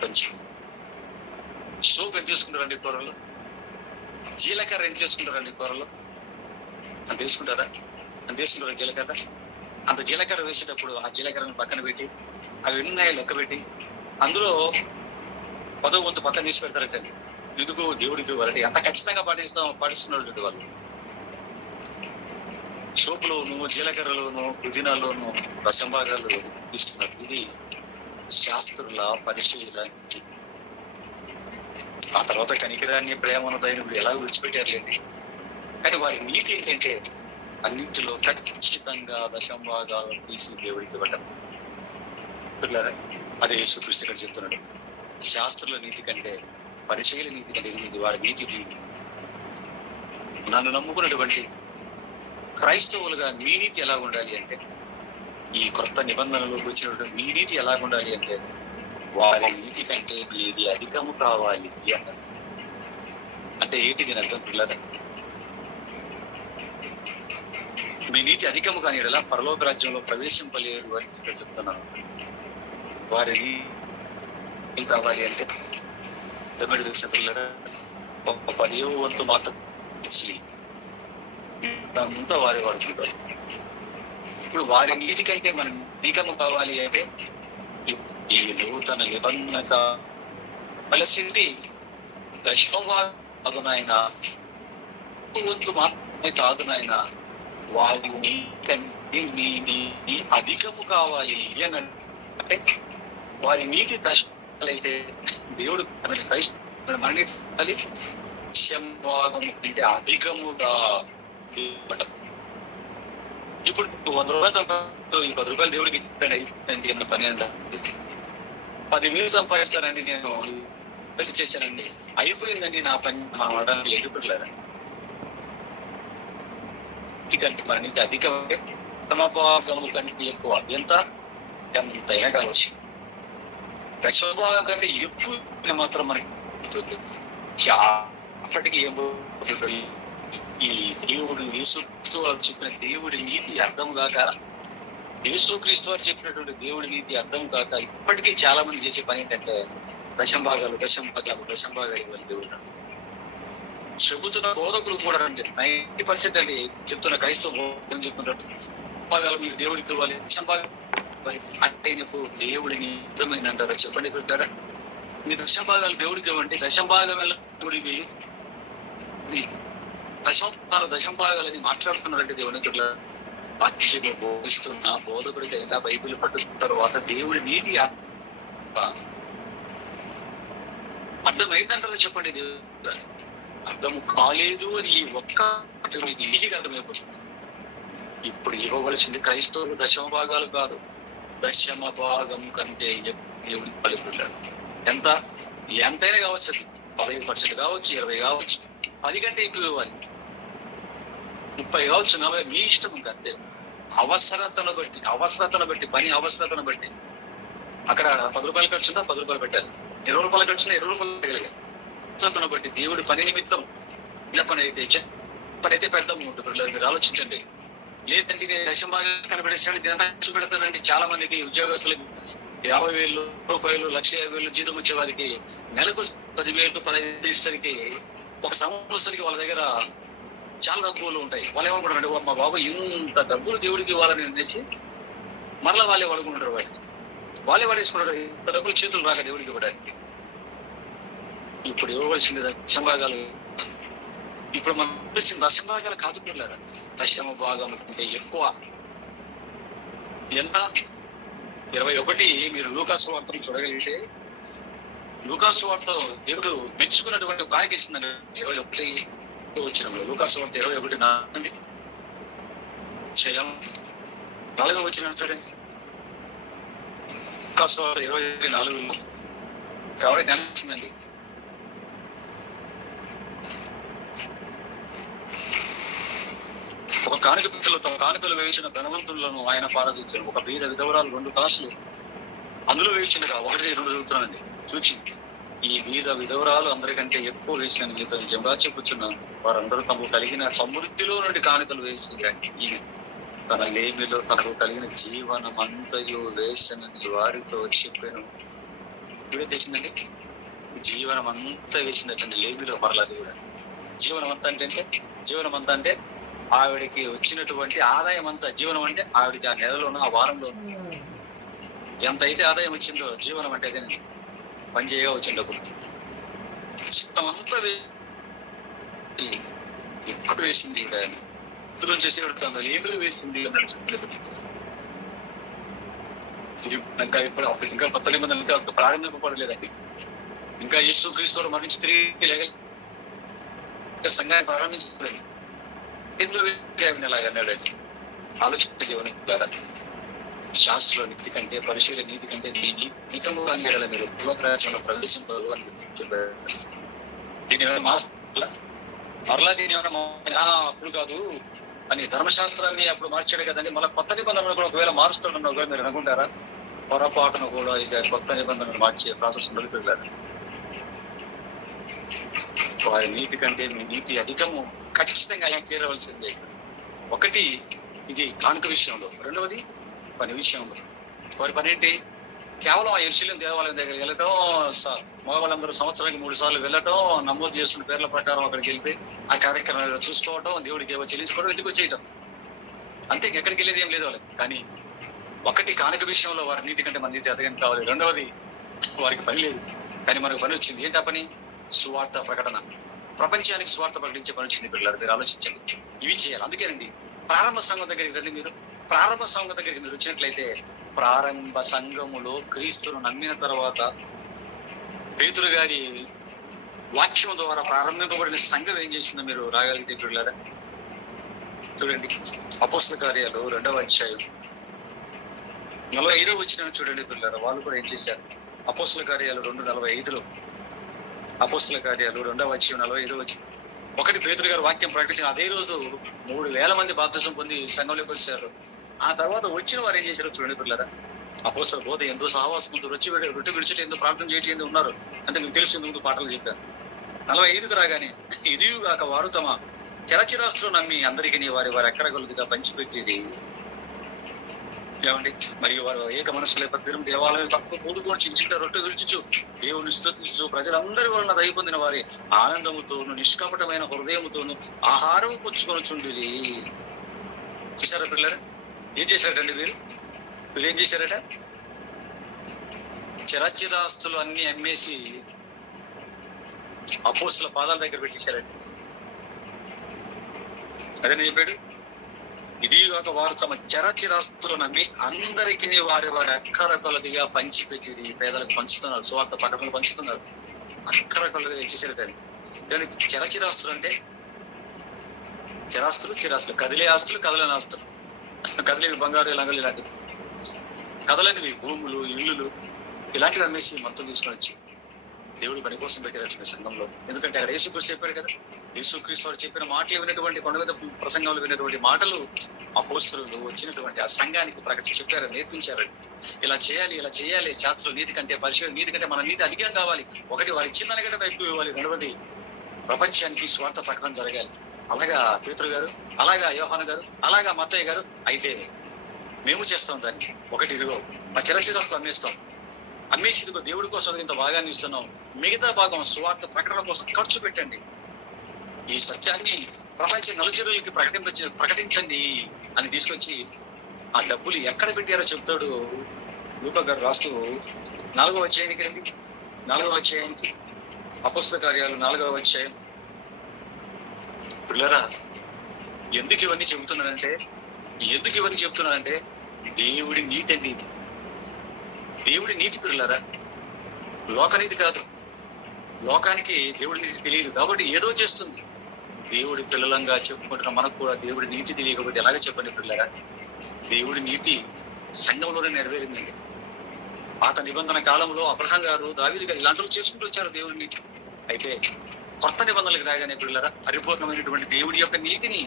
కొంచెం సోప్ ఏం చేసుకుంటారండి కూరలో? జీలకర్ర ఏం చేసుకుంటారండి కూరలో? అంత తీసుకుంటారా? అంత తీసుకుంటారా జీలకర్ర? అంత జీలకర్ర వేసేటప్పుడు ఆ జీలకర్రను పక్కన పెట్టి అవి ఉన్నాయో లెక్క పెట్టి అందులో 10వ వంతు పక్కన తీసి పెడతారటండి. ఎందుకు? దేవుడికి ఇవ్వాలంటే ఎంత ఖచ్చితంగా పాటిస్తున్నారు వాళ్ళు. సోపులోను జీలకర్రలోను పుదీనాల్లోను రసంభాగాలు ఇస్తున్నారు. ఇది శాస్త్రుల పరిచయుల నీతి. ఆ తర్వాత కనికరాన్ని ప్రేమను దయను ఎలా విడిచిపెట్టారులేండి. కానీ వారి నీతి ఏంటంటే అన్నింటిలో ఖచ్చితంగా దశంభాగాలను తీసి దేవుడికి ఇవ్వటం. పిల్లరా, అదే యేసుక్రీస్తు ఇక్కడ చెప్తున్నాడు. శాస్త్రుల నీతి కంటే పరిచయుల నీతి కంటే ఇది వారి నీతి. నన్ను నమ్ముకున్నటువంటి క్రైస్తవులుగా మీ నీతి ఎలా ఉండాలి అంటే, ఈ కొత్త నిబంధనలోకి వచ్చినటువంటి మీ నీతి ఎలా ఉండాలి అంటే, వారి నీతి కంటే మీది అధికము కావాలి అన్నారు. అంటే ఏంటి దీని అర్థం పిల్లరా? మీ నీతి అధికము కాని ఎడల పరలోక రాజ్యంలో ప్రవేశింపలేరు అని ఇక్కడ చెప్తున్నాను. వారి ఏం కావాలి అంటే తమిళ తెలిసిన పిల్లరా, ఒక 10వ వంతు మాత్రం అంతా వారి వాడుకుంటారు. ఇప్పుడు వారి నీతి కంటే మనం అధికము కావాలి అంటే ఈ నూతన నిబంధన పరిస్థితి దశమభాగం వంతు మాత్రమే కాదు నాయన, వారి నీతి మీది అధికము కావాలి అని అంటే వారి నీతి దశలైతే దేవుడు మరణించాలి. దశమభాగం అంటే అధికముగా. ఇప్పుడు 100 రూపాయలు ఈ 10 రూపాయలు దేవుడికి ఇచ్చానండి అన్న పని అంట. 10,000 సంపాదిస్తానండి, నేను పెళ్లి చేశానండి, అయిపోయిందండి నా పని, మా వాడానికి ఎదుగుతున్నారండి. కంటే మన నుంచి అధికమే సమభాగము కంటే ఎక్కువ ఎంతైనా కావచ్చు. దశభాగం కంటే ఎక్కువ మాత్రం మనకి అప్పటికి ఏమవుతుంది? ఈ దేవుడు యేసుక్రీస్తు వారు చెప్పిన దేవుడి నీతి అర్థం కాక, యేసుక్రీస్తు వారు చెప్పినటువంటి దేవుడి నీతి అర్థం కాక ఇప్పటికీ చాలా మంది చేసే పని ఏంటంటే దశంభాగాలు ఇవ్వాలి దేవుడు చెబుతున్న బోధకులు కూడా అండి. 90% అండి చెప్తున్న క్రైస్తవ బోధకులు చెప్తున్నట్టు భాగాలు మీకు దేవుడికి ఇవ్వాలి, దశంభాగం అంటే నీకు దేవుడిని యుద్ధమైన అంటారా చెప్పండి పెట్టారా? మీ దశభాగాలు దేవుడికి ఇవ్వండి. దశభాగాల దేవుడివి దశభాగాలని మాట్లాడుతున్నారంటే దేవుని వాక్యం బోధిస్తున్న బోధకుడికి అయినా బైబిల్ పట్టుకున్న తర్వాత దేవుడి నీతి అర్థమైందంటారా చెప్పండి? అర్థం కాలేదు అని ఈ ఒక్క మీకు ఈజీగా అర్థమైపోతుంది. ఇప్పుడు ఇవ్వవలసింది క్రైస్తవులు దశమ భాగాలు కాదు, దశమ భాగం కంటే దేవుడికి పలుకుతాడు. ఎంతైనా కావచ్చు, 15% కావచ్చు, 20 కావచ్చు, 10 కంటే ఎక్కువ ఇవ్వాలి, 30 కావచ్చు, 40, మీ ఇష్టం ఉంది. అంతే అవసరతను బట్టి పని అవసరతను బట్టి. అక్కడ 10 రూపాయలు ఖర్చు ఉందా 10 రూపాయలు పెట్టాలి, 20 రూపాయలు ఖర్చు 20 రూపాయలు పెట్టగలిగాలి. అవసరతను బట్టి దేవుడి పని నిమిత్తం పని అయితే పెడతాము ఉంటుంది. మీరు ఆలోచించండి. లేదంటే దశభాగం కనబడేసాడు దినపక్ష పెడతానండి. చాలా మందికి ఉద్యోగస్తులకి 50,000 రూపాయలు, 1,50,000 జీతం వచ్చే వారికి నెలకు 10,000, 15 ఇసరికి ఒక సంవత్సరానికి వాళ్ళ దగ్గర చాలా డబ్బులు ఉంటాయి. వాళ్ళు ఏమనుకుంటారంటే మా బాబు ఇంత డబ్బులు దేవుడికి ఇవ్వాలని నిర్ణయించి మరలా వాళ్ళే వాడుకుంటారు. వాళ్ళే వాడేసుకుంటారు. ఇంత డబ్బులు చేతులు రాక దేవుడికి ఇవ్వడానికి. ఇప్పుడు ఇవ్వవలసింది దశభాగాలు. ఇప్పుడు మనం తెలిసిన దశమ భాగాలు కాదు పిల్లరా, దశమ భాగం అంటే ఎక్కువ. ఎంత 21 మీరు లూకాసు వార్తను చూడగలిగితే, లూకాసు వార్త దేవుడు మెచ్చుకున్నటువంటి కాయకి ఇస్తుందండి. 21 వచ్చిన లూకాసు వార్త 21 4 వచ్చిన చూడండి. లూకాసు వార్త 21:4 కాబట్టి అనిపిస్తుందండి. ఒక కానుక పిల్లలు తమ కానుకలు వేయించిన ధనవంతులను ఆయన పారదీశారు. ఒక బీద విధవరాలు 2 కాసులు అందులో వేయించినగా 1, 2 చదువుతున్నానండి. చూచి ఈ బీద విధవరాలు అందరికంటే ఎక్కువ వేసిన మీతో నిజంగా చెప్పుచున్నాను, వారందరూ తమకు కలిగిన సమృద్ధిలో నుండి కానుకలు వేసి తన లేమిలో తనకు కలిగిన జీవనం అంతయు వేసినని వారితో చెప్పాను. ఇదే తెచ్చిందండి. జీవనం అంతా వేసినట్టండి లేమిలో మరలా కూడా. జీవనం అంతా అంటే ఆవిడికి వచ్చినటువంటి ఆదాయం అంతా. జీవనం అంటే ఆవిడికి ఆ నెలలోనూ ఆ వారంలో ఎంత అయితే ఆదాయం వచ్చిందో జీవనం అంటే అదేనండి. పని చేయగా వచ్చిన డబ్బులు అంతా ఎక్కువ వేసింది. ఇందులో చేసి ఏదో వేసింది. ఇంకా కొత్త నిబంధనలు ఇంకా ప్రారంభింపబడలేదండి. ఇంకా యేసుక్రీస్తు మరణించి తిరిగి లేక సంఘాన్ని ప్రారంభించలేదు. ఎలాగన్నాడండి ఆలోచించే దేవుని శాస్త్రంలో నీతి కంటే పరిశీలన నీతి కంటే నీకంగా అంగేయాలి. మీరు పూర్వప్రయాసంలో ప్రవేశింపరు అని చెప్పారు. దీని మరలా దీని ఏమైనా అప్పుడు కాదు అని ధర్మశాస్త్రాన్ని అప్పుడు మార్చాడు కదండి. మళ్ళీ కొత్త నిబంధనలు కూడా ఒకవేళ మారుస్తున్నా ఒకవేళ మీరు అనుకుంటారా? పొరపాటును కూడా ఇక కొత్త నిబంధనలు మార్చే ప్రాసెస్ మొదలుపెట్టారు. వారి నీతి కంటే మీ నీతి అధికము ఖచ్చితంగా ఆయన చేరవలసిందే. ఒకటి ఇది కానుక విషయంలో, రెండవది పని విషయంలో. వారి పని ఏంటి? కేవలం ఆ యెరూషలేము దేవాలయం దగ్గరికి వెళ్ళటం, మగవాళ్ళందరూ సంవత్సరానికి 3 సార్లు వెళ్ళటం, నమోదు చేస్తున్న పేర్ల ప్రకారం అక్కడికి వెళ్ళి ఆ కార్యక్రమాలు చూసుకోవటం, దేవుడికి ఏవో చెల్లించుకోవడం, ఇంటికి వచ్చేయటం. అంతే, ఎక్కడికి వెళ్ళేది ఏం లేదు వాళ్ళకి. కానీ ఒకటి కానుక విషయంలో వారి నీతి కంటే మన నీతి అధికం కావాలి. రెండవది వారికి పని లేదు, కానీ మనకు పని వచ్చింది. ఏంటి ఆ పని? సువార్త ప్రకటన. ప్రపంచానికి స్వార్థ ప్రకటించే పని వచ్చింది పిల్లలు. మీరు ఆలోచించండి, ఇవి చేయాలి. అందుకేనండి ప్రారంభ సంఘం దగ్గరికి రండి. మీరు ప్రారంభ సంఘం దగ్గరికి మీరు వచ్చినట్లయితే, ప్రారంభ సంఘములో క్రీస్తును నమ్మిన తర్వాత పేతురు గారి వాక్యం ద్వారా ప్రారంభింపబడిన సంఘం ఏం చేసిందో మీరు రాగలిగితే పిల్లరా చూడండి. అపోస్తల కార్యాలు 2వ అధ్యాయం 45వ వచనం చూడండి పిల్లరా. వాళ్ళు కూడా ఏం చేశారు? అపోస్తల కార్యాలు 2:45లో, అపోస్తల కార్యాలు 2వ అధ్యాయం 45వ వచనం. ఒకటి పేతురు గారు వాక్యం ప్రకటించిన అదే రోజు 3,000 మంది బాప్తిసం పొంది సంఘంలోకి వచ్చారు. ఆ తర్వాత వచ్చిన వారు ఏం చేశారు చూడండి పిల్లరా. అపోస్తల బోధ ఎంతో సహవాసం ముందు రొట్టె విడిచిట ఎంతో ప్రార్థన చేయటం ఎందుకు ఉన్నారు అంటే మీకు తెలుసు. ముందు పాటలు చెప్పారు. 45కు రాగానే, ఇదిగాక వారు తమ చరచిరాస్తులు నమ్మి అందరికీ వారి ఎక్కర కొలుదిగా పంచిపెట్టేది. ఏమండి? మరియు వారు ఏక మనస్సు లేకపోతే దేవాలయం తక్కువ కూడుకొని చించుట రొట్టె విరుచుచు దేవుని స్తుతించు ప్రజలందరి వలన దయ పొందిన వారి ఆనందముతోను నిష్కపటమైన హృదయముతోను ఆహారం పుచ్చుకొని చుండిరి. చూసారా పిల్లలు? ఏం చేశారండి మీరు? వీళ్ళేం చేశారట? చరాచరాస్తులు అన్ని అమ్మేసి అపోస్తుల పాదాల దగ్గర పెట్టేశారట. అదే చెప్పాడు, ఇది ఒక వారు తమ చరాచరాస్తులను నమ్మి అందరికీ వారి వారి అక్కర కొలదిగా పంచిపెట్టి పేదలకు పంచుతున్నారు. సువార్త పట్టణాలు పంచుతున్నారు. అక్కర కొలదిగా ఇచ్చేసారట. కానీ చరాచరాస్తులు అంటే చిరాస్తులు, కదిలే ఆస్తులు, కదలని ఆస్తులు, కదిలేవి బంగారు లంగలు, ఇలాంటివి కదలనివి భూములు, ఇల్లులు, ఇలాంటివి అమ్మేసి మొత్తం తీసుకొని వచ్చి దేవుడు పని కోసం పెట్టారట సంఘంలో. ఎందుకంటే అక్కడ యేసుక్రీస్తు చెప్పాడు కదా, యేసుక్రీస్తు వారు చెప్పిన మాటలు విన్నటువంటి, కొండ మీద ప్రసంగంలో విన్నటువంటి మాటలు అపోస్తలులు వచ్చినటువంటి ఆ సంఘానికి చెప్పారు, నేర్పించారు. ఇలా చేయాలి, శాస్త్రం నీతి కంటే, పరిశీలన నీతి కంటే మన నీతి అధికం కావాలి. ఒకటి వారు ఇచ్చిందనకంటే ఎక్కువ ఇవ్వాలి. రెండవది ప్రపంచానికి స్వార్థ ప్రకటన జరగాలి. అలాగా పేతురు గారు, అలాగా యోహాను గారు, అలాగా మత్తయ్య గారు. అయితే మేము చేస్తాం దాన్ని. ఒకటి ఇదిగో మా చరచరాస్తులు అమ్మేసి ఇదిగో దేవుడి కోసం ఇంత భాగాన్ని ఇస్తున్నాం, మిగతా భాగం స్వార్థ ప్రకటన కోసం ఖర్చు పెట్టండి. ఈ సత్యాన్ని ప్రపంచ నలుచెరువులకి ప్రకటించండి అని తీసుకొచ్చి ఆ డబ్బులు ఎక్కడ పెట్టారో చెప్తాడు లూకా గారు రాస్తూ 4వ అధ్యాయానికి రండి. 4వ అధ్యాయానికి, అపోస్తల కార్యాలు 4వ అధ్యాయం. పిల్లరా, ఎందుకు ఇవన్నీ చెబుతున్నానంటే దేవుడి నీతి అండి. దేవుడి నీతి పిల్లరా, లోకనీతి కాదు. లోకానికి దేవుడి నీతి తెలియదు కాబట్టి ఏదో చేస్తుంది. దేవుడి పిల్లలంగా చెప్పుకుంటున్న మనకు కూడా దేవుడి నీతి తెలియకపోతే ఎలాగ చెప్పండి పిల్లరా? దేవుడి నీతి సంఘంలోనే నెరవేరిందండి. పాత నిబంధన కాలంలో అబ్రహాం గారు, దావీదు గారు ఇలాంటి చేసుకుంటూ వచ్చారు దేవుడి నీతి. అయితే కొత్త నిబంధనలకు రాగానే పిల్లరా, పరిపూర్ణమైనటువంటి దేవుడి యొక్క నీతిని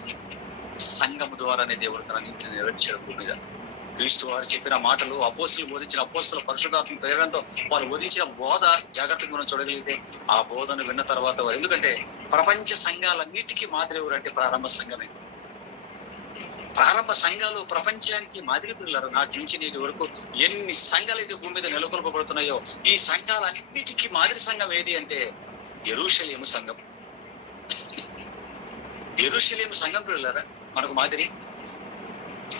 సంఘము ద్వారానే దేవుడు తన నీతిని నెరవేర్చారు భూమి మీద. క్రీస్తు వారు చెప్పిన మాటలు, అపోస్తులు బోధించిన, అపోస్తుల పరిశుద్ధాత్మ ప్రేరణతో వారు బోధించిన బోధ జాగ్రత్తగా మనం చూడగలిగితే, ఆ బోధను విన్న తర్వాత వారు, ఎందుకంటే ప్రపంచ సంఘాలన్నిటికీ మాదిరి ఎవరంటే ప్రారంభ సంఘమే. ప్రారంభ సంఘాలు ప్రపంచానికి మాదిరి పిల్లలు. నాటి నుంచి నేటి వరకు ఎన్ని సంఘాలు అయితే భూమి మీద నెలకొల్పబడుతున్నాయో, ఈ సంఘాలన్నిటికీ మాదిరి సంఘం ఏది అంటే యెరూషలేము సంఘం. యెరూషలేము సంఘం పిల్లరా మనకు మాదిరి.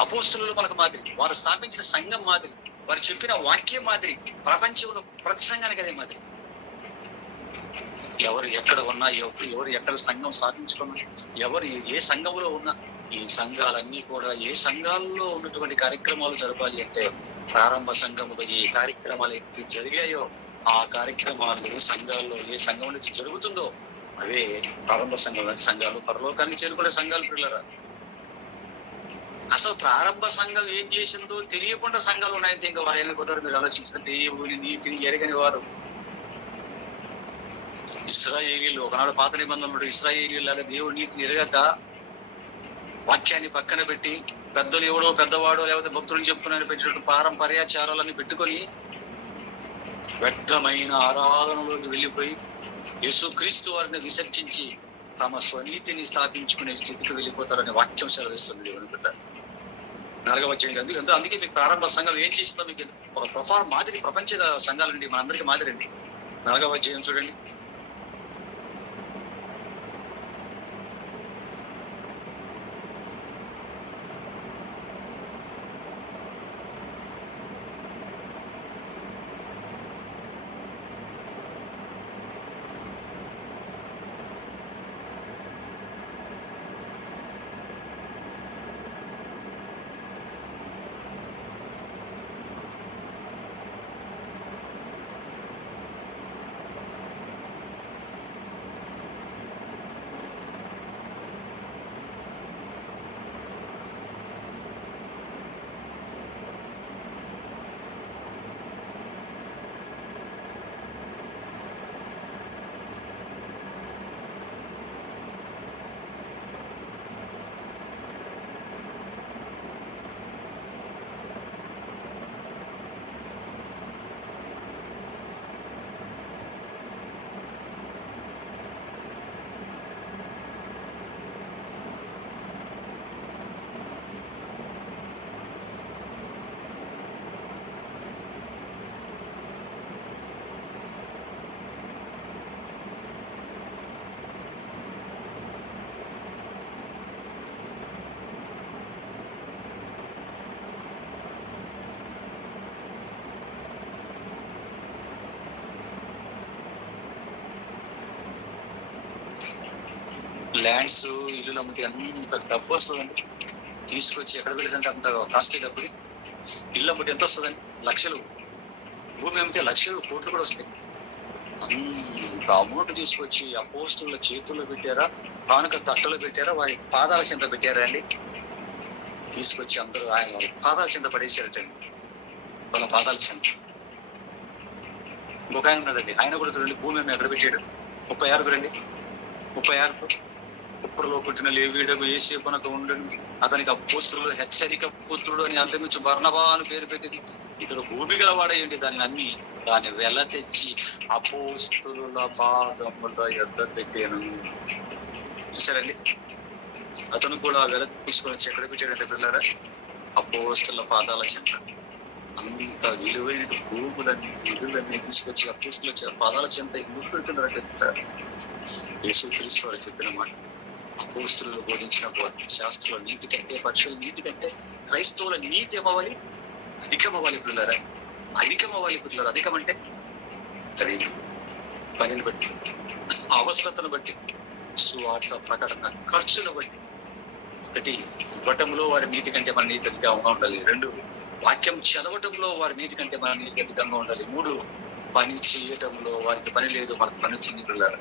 అపోస్తలులు మనకు మాదిరి. వారు స్థాపించిన సంఘం మాదిరి. వారు చెప్పిన వాక్యం మాదిరి. ప్రపంచంలో ప్రతి సంఘానికి అదే మాదిరి. ఎవరు ఎక్కడ ఉన్నా, ఎవరు ఎక్కడ సంఘం స్థాపించుకున్నా, ఎవరు ఏ సంఘంలో ఉన్నా, ఈ సంఘాలన్నీ కూడా ఏ సంఘాల్లో ఉన్నటువంటి కార్యక్రమాలు జరపాలి అంటే ప్రారంభ సంఘములో ఏ కార్యక్రమాలు ఎక్కడ జరిగాయో ఆ కార్యక్రమాలు సంఘాల్లో ఏ సంఘం నుంచి జరుగుతుందో అవే ప్రారంభ సంఘాలు, పరలోకానికి చేరుకునే సంఘాలు పిల్లరా. అసలు ప్రారంభ సంఘం ఏం చేసిందో తెలియకుండా సంఘాలు ఉన్నాయంటే ఇంకా వారైనా కుదరదు. మీరు ఆలోచించిన దేవుని నీతిని ఎరగని వారు ఇశ్రాయేలీయులు, ఒకనాడు పాత నిబంధనలు ఇశ్రాయేలీయులు లాగా దేవుడి నీతిని ఎరగక వాక్యాన్ని పక్కన పెట్టి, పెద్దలు ఎవడో పెద్దవాడో లేకపోతే భక్తులను చెప్పుకుని పెట్టినట్టు పారంపర్యాచారాలన్నీ పెట్టుకొని వ్యర్థమైన ఆరాధనలోకి వెళ్ళిపోయి యేసుక్రీస్తు వారిని విసర్జించి తమ స్వనీతిని స్థాపించుకునే స్థితికి వెళ్ళిపోతారని వాక్యం సెలవిస్తుంది దేవుని బిడ్డ. 4వ అధ్యాయం. అందుకే మీకు ప్రారంభ సంఘం ఏం చేసిందో మీకు ఒక మాదిరి, ప్రపంచ సంఘాలండి, మనందరికీ మాదిరి అండి. 4వ అధ్యాయం చూడండి. ల్యాండ్స్, ఇల్లు అమ్మితే అంత డబ్బు వస్తుందండి. తీసుకొచ్చి ఎక్కడ పెట్టారంటే అంత కాస్ట్లీ డబ్బులు. ఇల్లు అమ్మితే ఎంత వస్తుందండి? లక్షలు. భూమి అమ్మితే లక్షలు, కోట్లు కూడా వస్తాయి. అంత అమౌంట్ తీసుకొచ్చి అపోస్తుల చేతుల్లో పెట్టారా, కానుక తట్టలో పెట్టారా, వారి పాదాల చెంత పెట్టారా అండి? తీసుకొచ్చి అందరూ ఆయన పాదాల చెంత పడేసారటండి. వాళ్ళ పాదాల చెంత. ఇంకొక ఆయన ఉన్నదండి, ఆయన కూడా చూడండి భూమి మేము ఎక్కడ పెట్టాడు. 36 రండి, 36 కుప్పరలో పుట్టిన లేవీయుడగు యోసేపునకు ఉండను, అతనికి అపోస్తులు హెచ్చరిక పుత్రుడు అని అర్థమించి బర్నబా అని పేరు పెట్టింది. ఇతడు భూమి గలవాడేయండి దాన్ని వెల తెచ్చి అపోస్తుల పాదముల యొద్ద పెట్టాను. చూసారండి, అతను కూడా వెల తీసుకొని వచ్చి ఎక్కడ పెట్టాడంటే పిల్లరా, అపోస్తుల పాదాల చెంత. అంత విలువైన ఇల్లులన్నీ తీసుకొచ్చి అపోస్తుల పాదాల చెంత ఎందుకు పెడుతున్నారంటే యేసుక్రీస్తు వారు చెప్పిన మాట. అపోస్తులు బోధించిన బోధ, శాస్త్రంలో నీతి కంటే, పరిశుల నీతి కంటే క్రైస్తవుల నీతి అవ్వాలి, అధికమవ్వాలి పిల్లరా, అధికమవ్వాలి పిల్లలు. అధికం అంటే అది పనిని బట్టి, అవసరతను బట్టి, సువార్త ప్రకటన ఖర్చును బట్టి. ఒకటి, ఇవ్వటంలో వారి నీతి కంటే మన నీతి అధికంగా ఉండాలి. 2, వాక్యం చదవటంలో వారి నీతి కంటే మన నీతి అధికంగా ఉండాలి. 3, పని చేయటంలో వారికి పని లేదు, మనకు పని వచ్చింది పిల్లలు.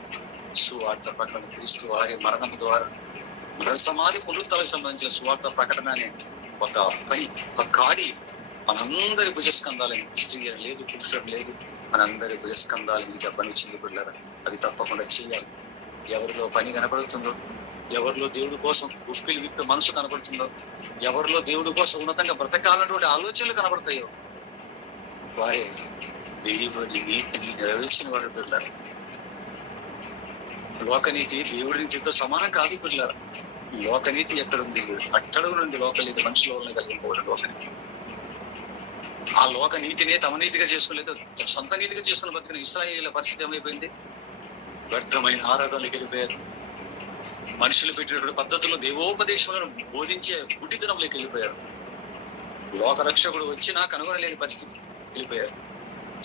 సువార్త ప్రకటన, క్రీస్తు వారి మరణం ద్వారా మన సమాధి పునరుత్థానానికి సంబంధించిన సువార్త ప్రకటన అనే ఒక పని, ఒక కాడి మనందరి భుజస్కంధాలని, స్త్రీ లేదు పురుషుడు లేదు, మనందరి భుజస్కంధాల మీద పని వచ్చింది పిల్లలు. అది తప్పకుండా చేయాలి. ఎవరిలో పని కనపడుతుందో, ఎవరిలో దేవుడి కోసం గుప్పిలు విప్పి మనసు కనపడుతుందో, ఎవరిలో దేవుడి కోసం ఉన్నతంగా బ్రతకాలన్నటువంటి ఆలోచనలు కనబడతాయో, వారే దేవుడి నీతిని నెరవేర్చిన వారు పిల్లలు. లోకనీతి దేవుడి నీతితో సమానం కాదు పిల్లలు. లోకనీతి ఎక్కడుంది? అట్టడుగు నుండి లోకనీతి మనుషుల వల్ల కలిగిపోవడం లోకనీతి. ఆ లోకనీతినే తమ నీతిగా చేసుకోలేదు, సొంత నీతిగా చేసుకుని బతికిన ఇశ్రాయేలీయుల పరిస్థితి ఏమైపోయింది? వ్యర్థమైన ఆరాధనలకు వెళ్ళిపోయారు. మనుషులు పెట్టినటువంటి పద్ధతులు, దేవోపదేశాలను బోధించే గుడ్డితనంలోకి వెళ్ళిపోయారు. లోకరక్షకుడు వచ్చినా కనుగొనలేని పరిస్థితి వెళ్ళిపోయారు.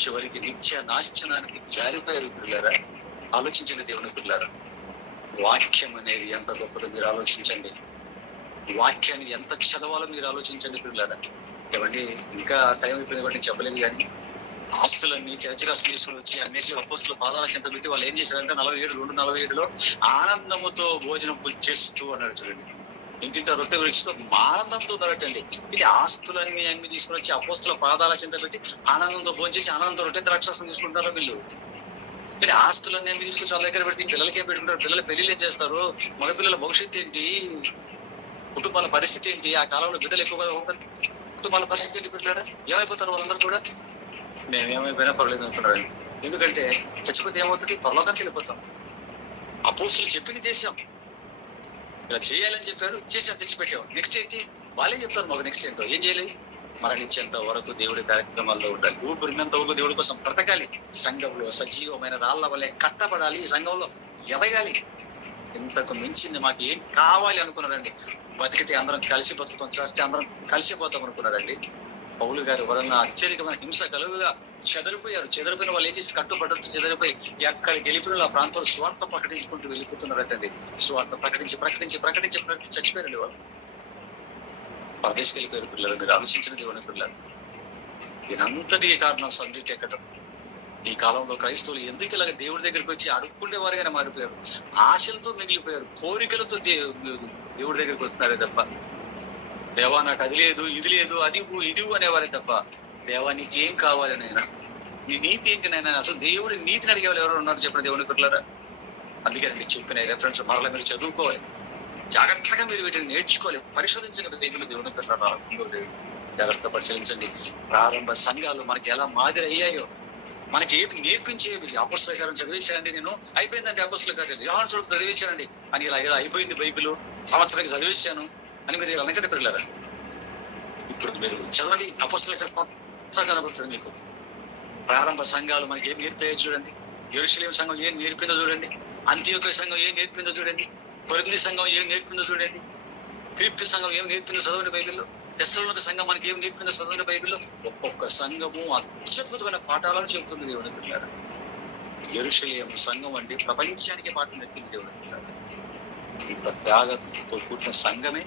చివరికి నిత్య నాశనానికి జారిపోయారు పిల్లారా. ఆలోచించండి దేవుని పిల్లారా, వాక్యం అనేది ఎంత గొప్పదో మీరు ఆలోచించండి. వాక్యాన్ని ఎంత చదవాలో మీరు ఆలోచించండి పిల్లారా. ఏమండి, ఇంకా టైం అయిపోయింది కాబట్టి చెప్పలేదు కానీ, ఆస్తులన్నీ చర్చరాశి తీసుకుని వచ్చి అన్నేసి అపోస్తుల పాదాల చెంత పెట్టి వాళ్ళు ఏం చేశారంటే 47:247లో ఆనందముతో భోజనం చేస్తూ అన్నాడు. చూడండి, ఇంటింటా రొట్టె విడిచితో ఆనందంతో ఉన్నారటండి. ఇది ఆస్తులన్నీ అన్ని తీసుకుని వచ్చి అపోస్తుల పాదాల చెంత పెట్టి ఆనందంతో భోజనం చేసి ఆనందంతో రొట్టె ద్రాక్షాసం తీసుకుంటారు వీళ్ళు. అంటే ఆస్తులన్నీ అన్ని తీసుకొచ్చి వాళ్ళ దగ్గర పెడితే పిల్లలకే పెట్టుకుంటారు. పిల్లలు పెళ్లిళ్ళు ఏం చేస్తారు? మగపిల్లల భవిష్యత్తు ఏంటి? కుటుంబాల పరిస్థితి ఏంటి? ఆ కాలంలో బిడ్డలు ఎక్కువగా ఒకరికి కుటుంబాల పరిస్థితి ఏంటి? పిల్లలు ఏమైపోతారు? వాళ్ళందరూ కూడా మేమేమైపోయినా పర్లేదు అనుకున్నారండి. ఎందుకంటే చచ్చిపోతే ఏమవుతుంది? పరలోకానికి వెళ్ళిపోతాం. అపోస్తులు చెప్పింది చేసాం, ఇలా చేయాలని చెప్పారు, చేసాం, తెచ్చిపెట్టాం. నెక్స్ట్ ఏంటి? వాళ్ళే చెప్తారు మాకు నెక్స్ట్ ఏంటో. ఏం చేయలేదు? మరణించేంత వరకు దేవుడి కార్యక్రమాల్లో ఉండాలి. ఊపిరినంత వరకు దేవుడి కోసం బ్రతకాలి. సంఘంలో సజీవమైన రాళ్ల వల్లే కట్టబడాలి. సంఘంలో ఎదగాలి. ఇంతకు మించింది మాకు ఏం కావాలి అనుకున్నారండి? బతికితే అందరం కలిసి బతుకుతాం, చేస్తే అందరం కలిసిపోతాం అనుకున్నారండి. పౌలు గారి వలన అత్యధికమైన హింస కలుగుగా చెదరిపోయారు. చెదరిపోయిన వాళ్ళు ఏం చేసి కట్టుబడ్డతో చెదరిపోయి ఎక్కడ గెలిపిన ఆ ప్రాంతంలో స్వార్థ ప్రకటించుకుంటూ వెళ్ళిపోతున్నారటండి. స్వార్థ ప్రకటించి ప్రకటించి ప్రకటించి ప్రకటించి చచ్చిపోయారండి వాళ్ళు. పరదేశకి వెళ్ళిపోయారు పిల్లలు. మీరు ఆలోచించిన దేవుని పిల్లలు. దీనంతటికి కారణం సబ్జెక్ట్ ఎక్కడం. ఈ కాలంలో క్రైస్తవులు ఎందుకు ఇలాగ దేవుడి దగ్గరికి వచ్చి అడుక్కుండేవారుగానే మారిపోయారు. ఆశలతో మిగిలిపోయారు, కోరికలతో దేవుడి దగ్గరికి వస్తున్నారే తప్ప, దేవా నాకు అది లేదు, ఇది లేదు, అది ఇది అనేవారే తప్ప, దేవా నీకేం కావాలి నైనా, నీ నీతి ఏంటి నైనా? అసలు దేవుడి నీతిని అడిగే వాళ్ళు ఎవరు ఉన్నారు చెప్పిన దేవుని పిల్లరా? అందుకేనండి చెప్పిన రెఫరెన్స్ మరలా మీరు చదువుకోవాలి, జాగ్రత్తగా మీరు వీటిని నేర్చుకోవాలి, పరిశోధించండి. దేవుని పిల్లరా జాగ్రత్తగా పరిశీలించండి. ప్రారంభ సంఘాలు మనకి ఎలా మాదిరి అయ్యాయో, మనకి ఏమి నేర్పించేవి. అపోస్తల కార్యం చదివేశానండి నేను, అయిపోయిందంటే అపోస్తల కార్యాలు యోహాను సువార్త చదివేశానండి అని ఇలా అయిపోయింది, బైబిల్ సంవత్సరానికి చదివేశాను అని మీరు వెనకటి పిల్లరా. ఇప్పుడు మీరు చదవండి, అపోస్తల కార్యం కొత్తగా కనబడుతుంది మీకు. ప్రారంభ సంఘాలు మనకి ఏం నేర్పాయో చూడండి. యెరూషలేము సంఘం ఏం నేర్పిందో చూడండి. అంతియోక్య సంఘం ఏం నేర్పిందో చూడండి. కొరింథీ సంఘం ఏం నేర్పిందో చూడండి. ఫిలిప్పీ సంఘం ఏం నేర్పిందో చదవండి బైబిల్లో. తెస్సలోనిక సంఘం మనకి ఏం నేర్పిందో చదవండి బైబిల్లో. ఒక్కొక్క సంఘము అత్యద్భుతమైన పాఠాలను చెబుతుంది దేవుని పిల్లలు. యెరూషలేము సంఘం అంటే ప్రపంచానికి పాఠం నెట్టింది దేవుడు. ఇంత త్యాగంతో కూడిన సంఘమే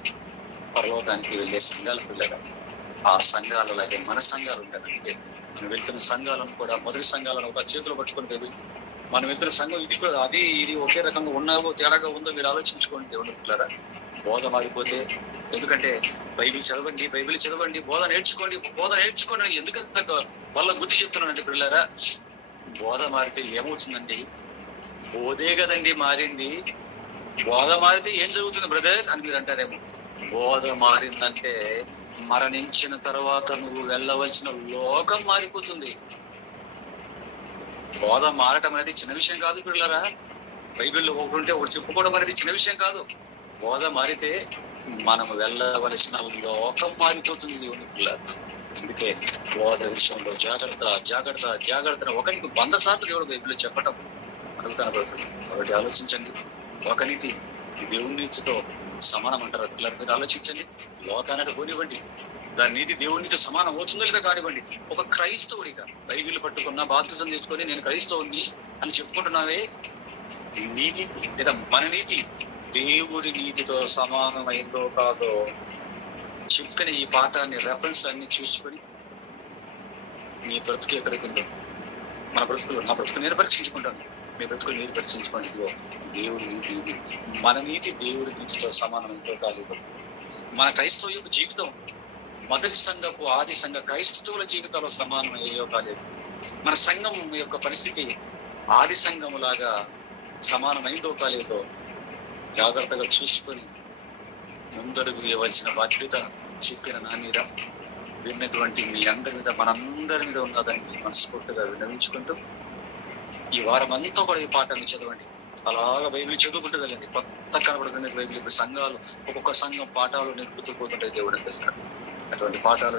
పరలోకానికి వెళ్ళే సంఘాలు పిల్లగా. ఆ సంఘాలలాగే మన సంఘాలు ఉంటాయంటే మనం వెళ్తున్న సంఘాలను కూడా మొదటి సంఘాలను ఒక చేతులు పట్టుకొని మనం వెళ్తున్న సంఘం ఇది కూడా అది ఇది ఒకే రకంగా ఉన్నావో తేడాగా ఉందో మీరు ఆలోచించుకోండి దేవుడు పిల్లరా. బోధ మారిపోతే, ఎందుకంటే బైబిల్ చదవండి బోధ నేర్చుకోండి ఎందుకంత వాళ్ళ గుర్తు చెప్తున్నానండి పిల్లరా. బోధ మారితే ఏమవుతుందండి? బోధే కదండి మారింది. బోధ మారితే ఏం జరుగుతుంది బ్రదర్ అని మీరు అంటారేమో. బోధ మారిందంటే మరణించిన తర్వాత నువ్వు వెళ్ళవలసిన లోకం మారిపోతుంది. బోధ మారటం అనేది చిన్న విషయం కాదు పిల్లరా. బైబిల్లో ఒకటి ఉంటే ఒకటి చెప్పుకోవడం అనేది చిన్న విషయం కాదు. బోధ మారితే మనం వెళ్ళవలసిన లోకం మారిపోతుంది దేవుని పిల్లరా. అందుకే బోధ విషయంలో జాగ్రత్త ఒకరికి 100 సార్లు దేవుడు బైబిల్లో చెప్పటం మనకు కనబడుతుంది. కాబట్టి ఆలోచించండి. ఒక నీతి దేవుని నీతితో సమానం అంటారు పిల్లలు. మీరు ఆలోచించండి. లోకాన్ని పోనివ్వండి, దాని నీతి దేవుని నీతి సమానం అవుతుందో లేదా కానివ్వండి. ఒక క్రైస్తవుడిగా బైబిల్ పట్టుకున్న బాప్తిజం తీసుకొని నేను క్రైస్తవుని అని చెప్పుకుంటున్నావే, నీతి లేదా మన నీతి దేవుడి నీతితో సమానమైందో కాదో చెప్పిన ఈ పాఠాన్ని రెఫరెన్స్ అన్ని చూసుకొని నీ బ్రతుకు ఎక్కడికిందో నా బ్రతుకు నేను పరీక్షించుకుంటాను. మీ బ్రతుకులు మీరు పరీక్షించుకోండి. ఇదిగో దేవుడి నీతి ఇది. మన నీతి దేవుడి నీతితో సమానమైందో కాలేదు. మన క్రైస్తవ యొక్క జీవితం మొదటి సంఘపు ఆది సంఘ క్రైస్తవుల జీవితాల్లో సమానమయ్యో కాలేదు. మన సంఘం యొక్క పరిస్థితి ఆది సంఘములాగా సమానమైందో కాలేదో జాగ్రత్తగా చూసుకొని ముందడుగు వేయవలసిన బాధ్యత చెప్పిన నా మీద, విన్నటువంటి మీ అందరి మీద, మనందరి మీద ఉన్నదాన్ని మనస్ఫూర్తిగా విన్నవించుకుంటూ ఈ వారం అంతా కూడా ఈ పాఠాన్ని చదవండి. అలాగా బైబిల్ చదువుకుంటూ వెళ్ళండి. కొత్త కనబడుతుంది బైబిల్. ఇప్పుడు సంఘాలు ఒక్కొక్క సంఘం పాఠాలు నేర్పుతూ పోతుంటాయి దేవుడికి వెళ్తారు. అటువంటి పాఠాలు